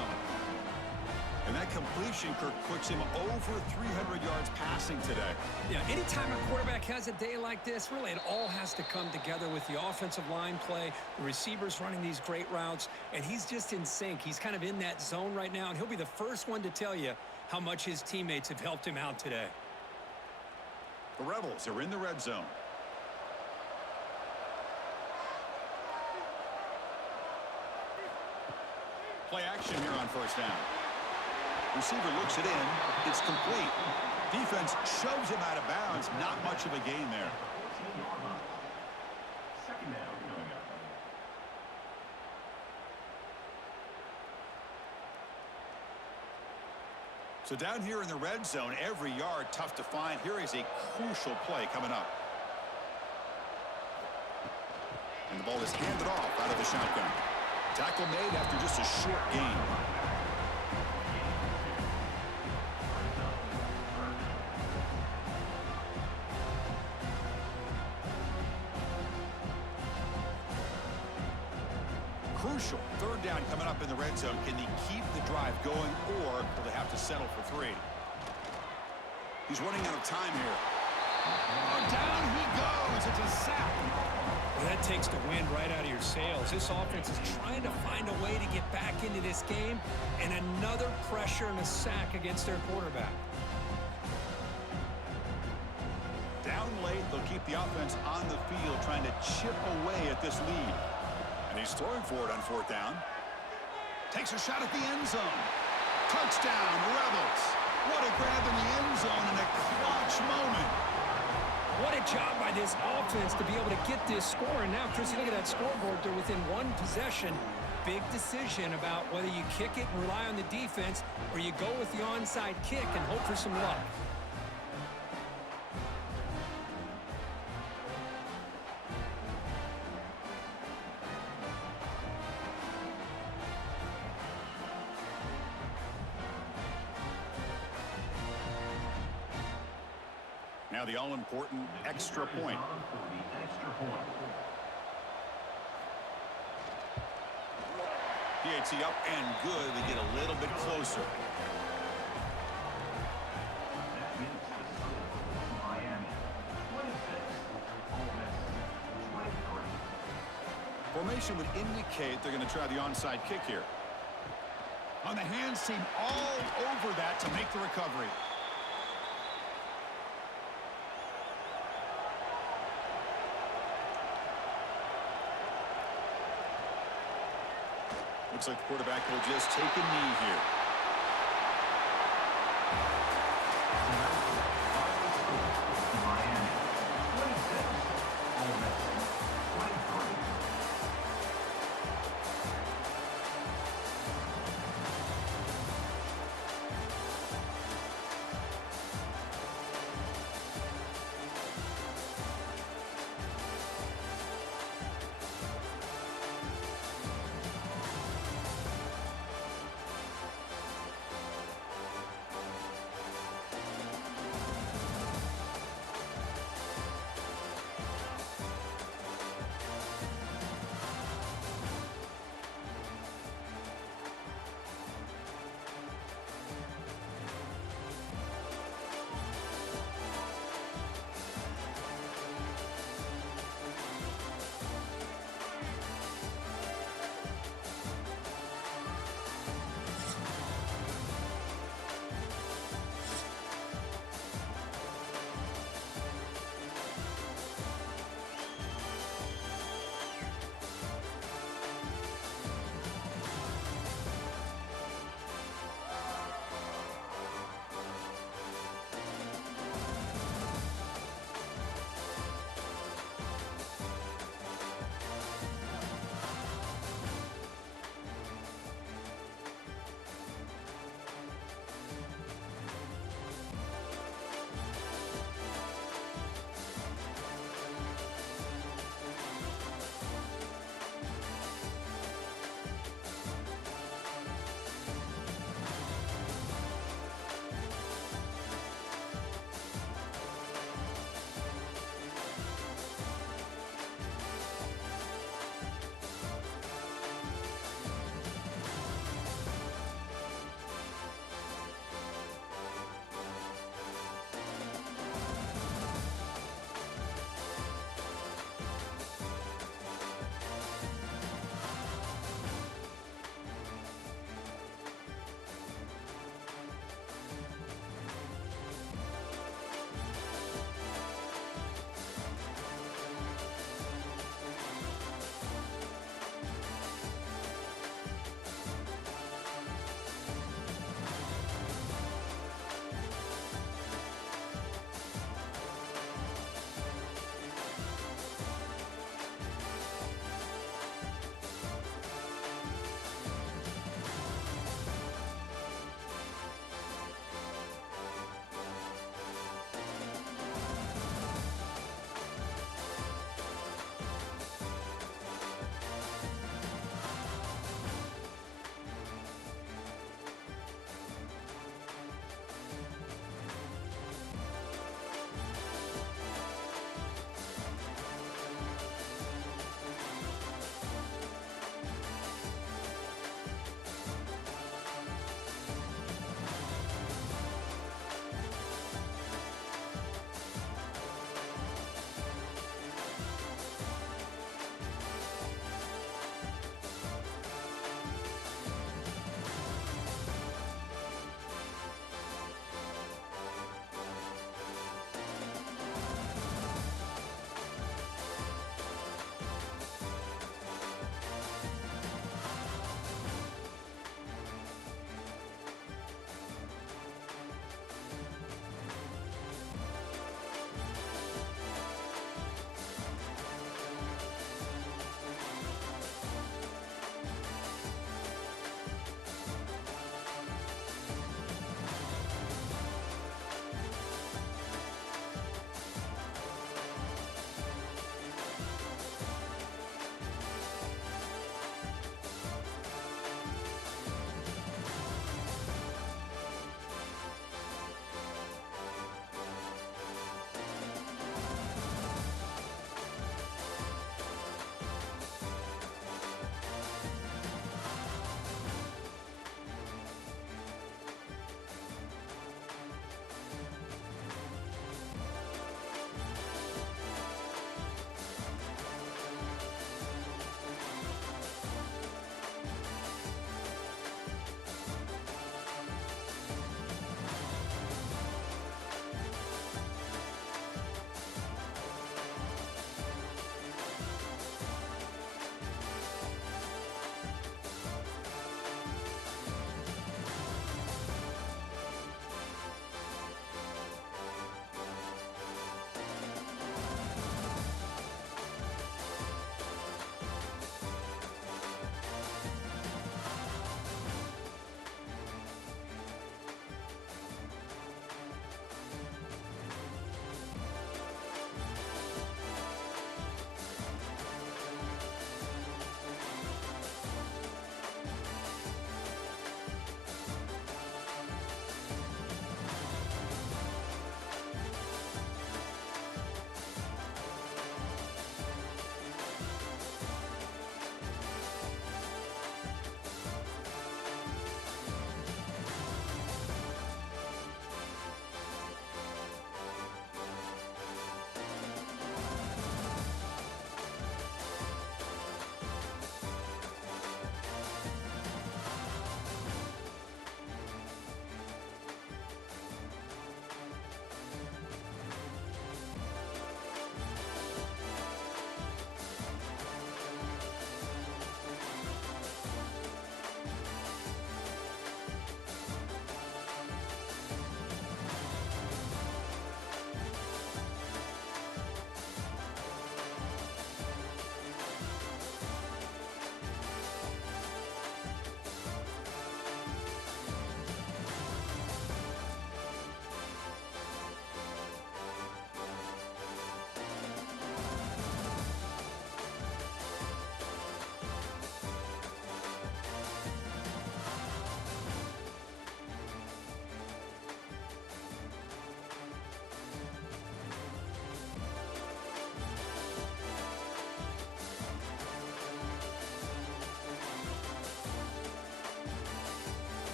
And that completion, Kirk, puts him over 300 yards passing today. Yeah, anytime a quarterback has a day like this, really it all has to come together with the offensive line play, the receivers running these great routes, and he's just in sync. He's kind of in that zone right now, and he'll be the first one to tell you how much his teammates have helped him out today. The Rebels are in the red zone. Play action here on first down. Receiver looks it in. It's complete. Defense shoves him out of bounds. Not much of a gain there. Second down coming up. So down here in the red zone, every yard tough to find. Here is a crucial play coming up. And the ball is handed off out of the shotgun. Tackle made after just a short gain. Crucial. Third down coming up in the red zone. Can they keep the drive going, or will they have to settle for 3? He's running out of time here. Oh, down he goes. It's a sack. Well, that takes the wind right out of your sails. This offense is trying to find a way to get back into this game, and another pressure and a sack against their quarterback. Down late, they'll keep the offense on the field, trying to chip away at this lead. And he's throwing for it on fourth down. Takes a shot at the end zone. Touchdown, Rebels. What a grab in the end zone in a clutch moment. What a job by this offense to be able to get this score. And now, Chris, you look at that scoreboard. They're within one possession. Big decision about whether you kick it and rely on the defense, or you go with the onside kick and hope for some luck. Now the all-important extra point. PAT up and good. They get a little bit closer. That makes the score Miami 26, Ole Miss 23. Formation would indicate they're going to try the onside kick here. On the hands team all over that to make the recovery. Looks like the quarterback will just take a knee here.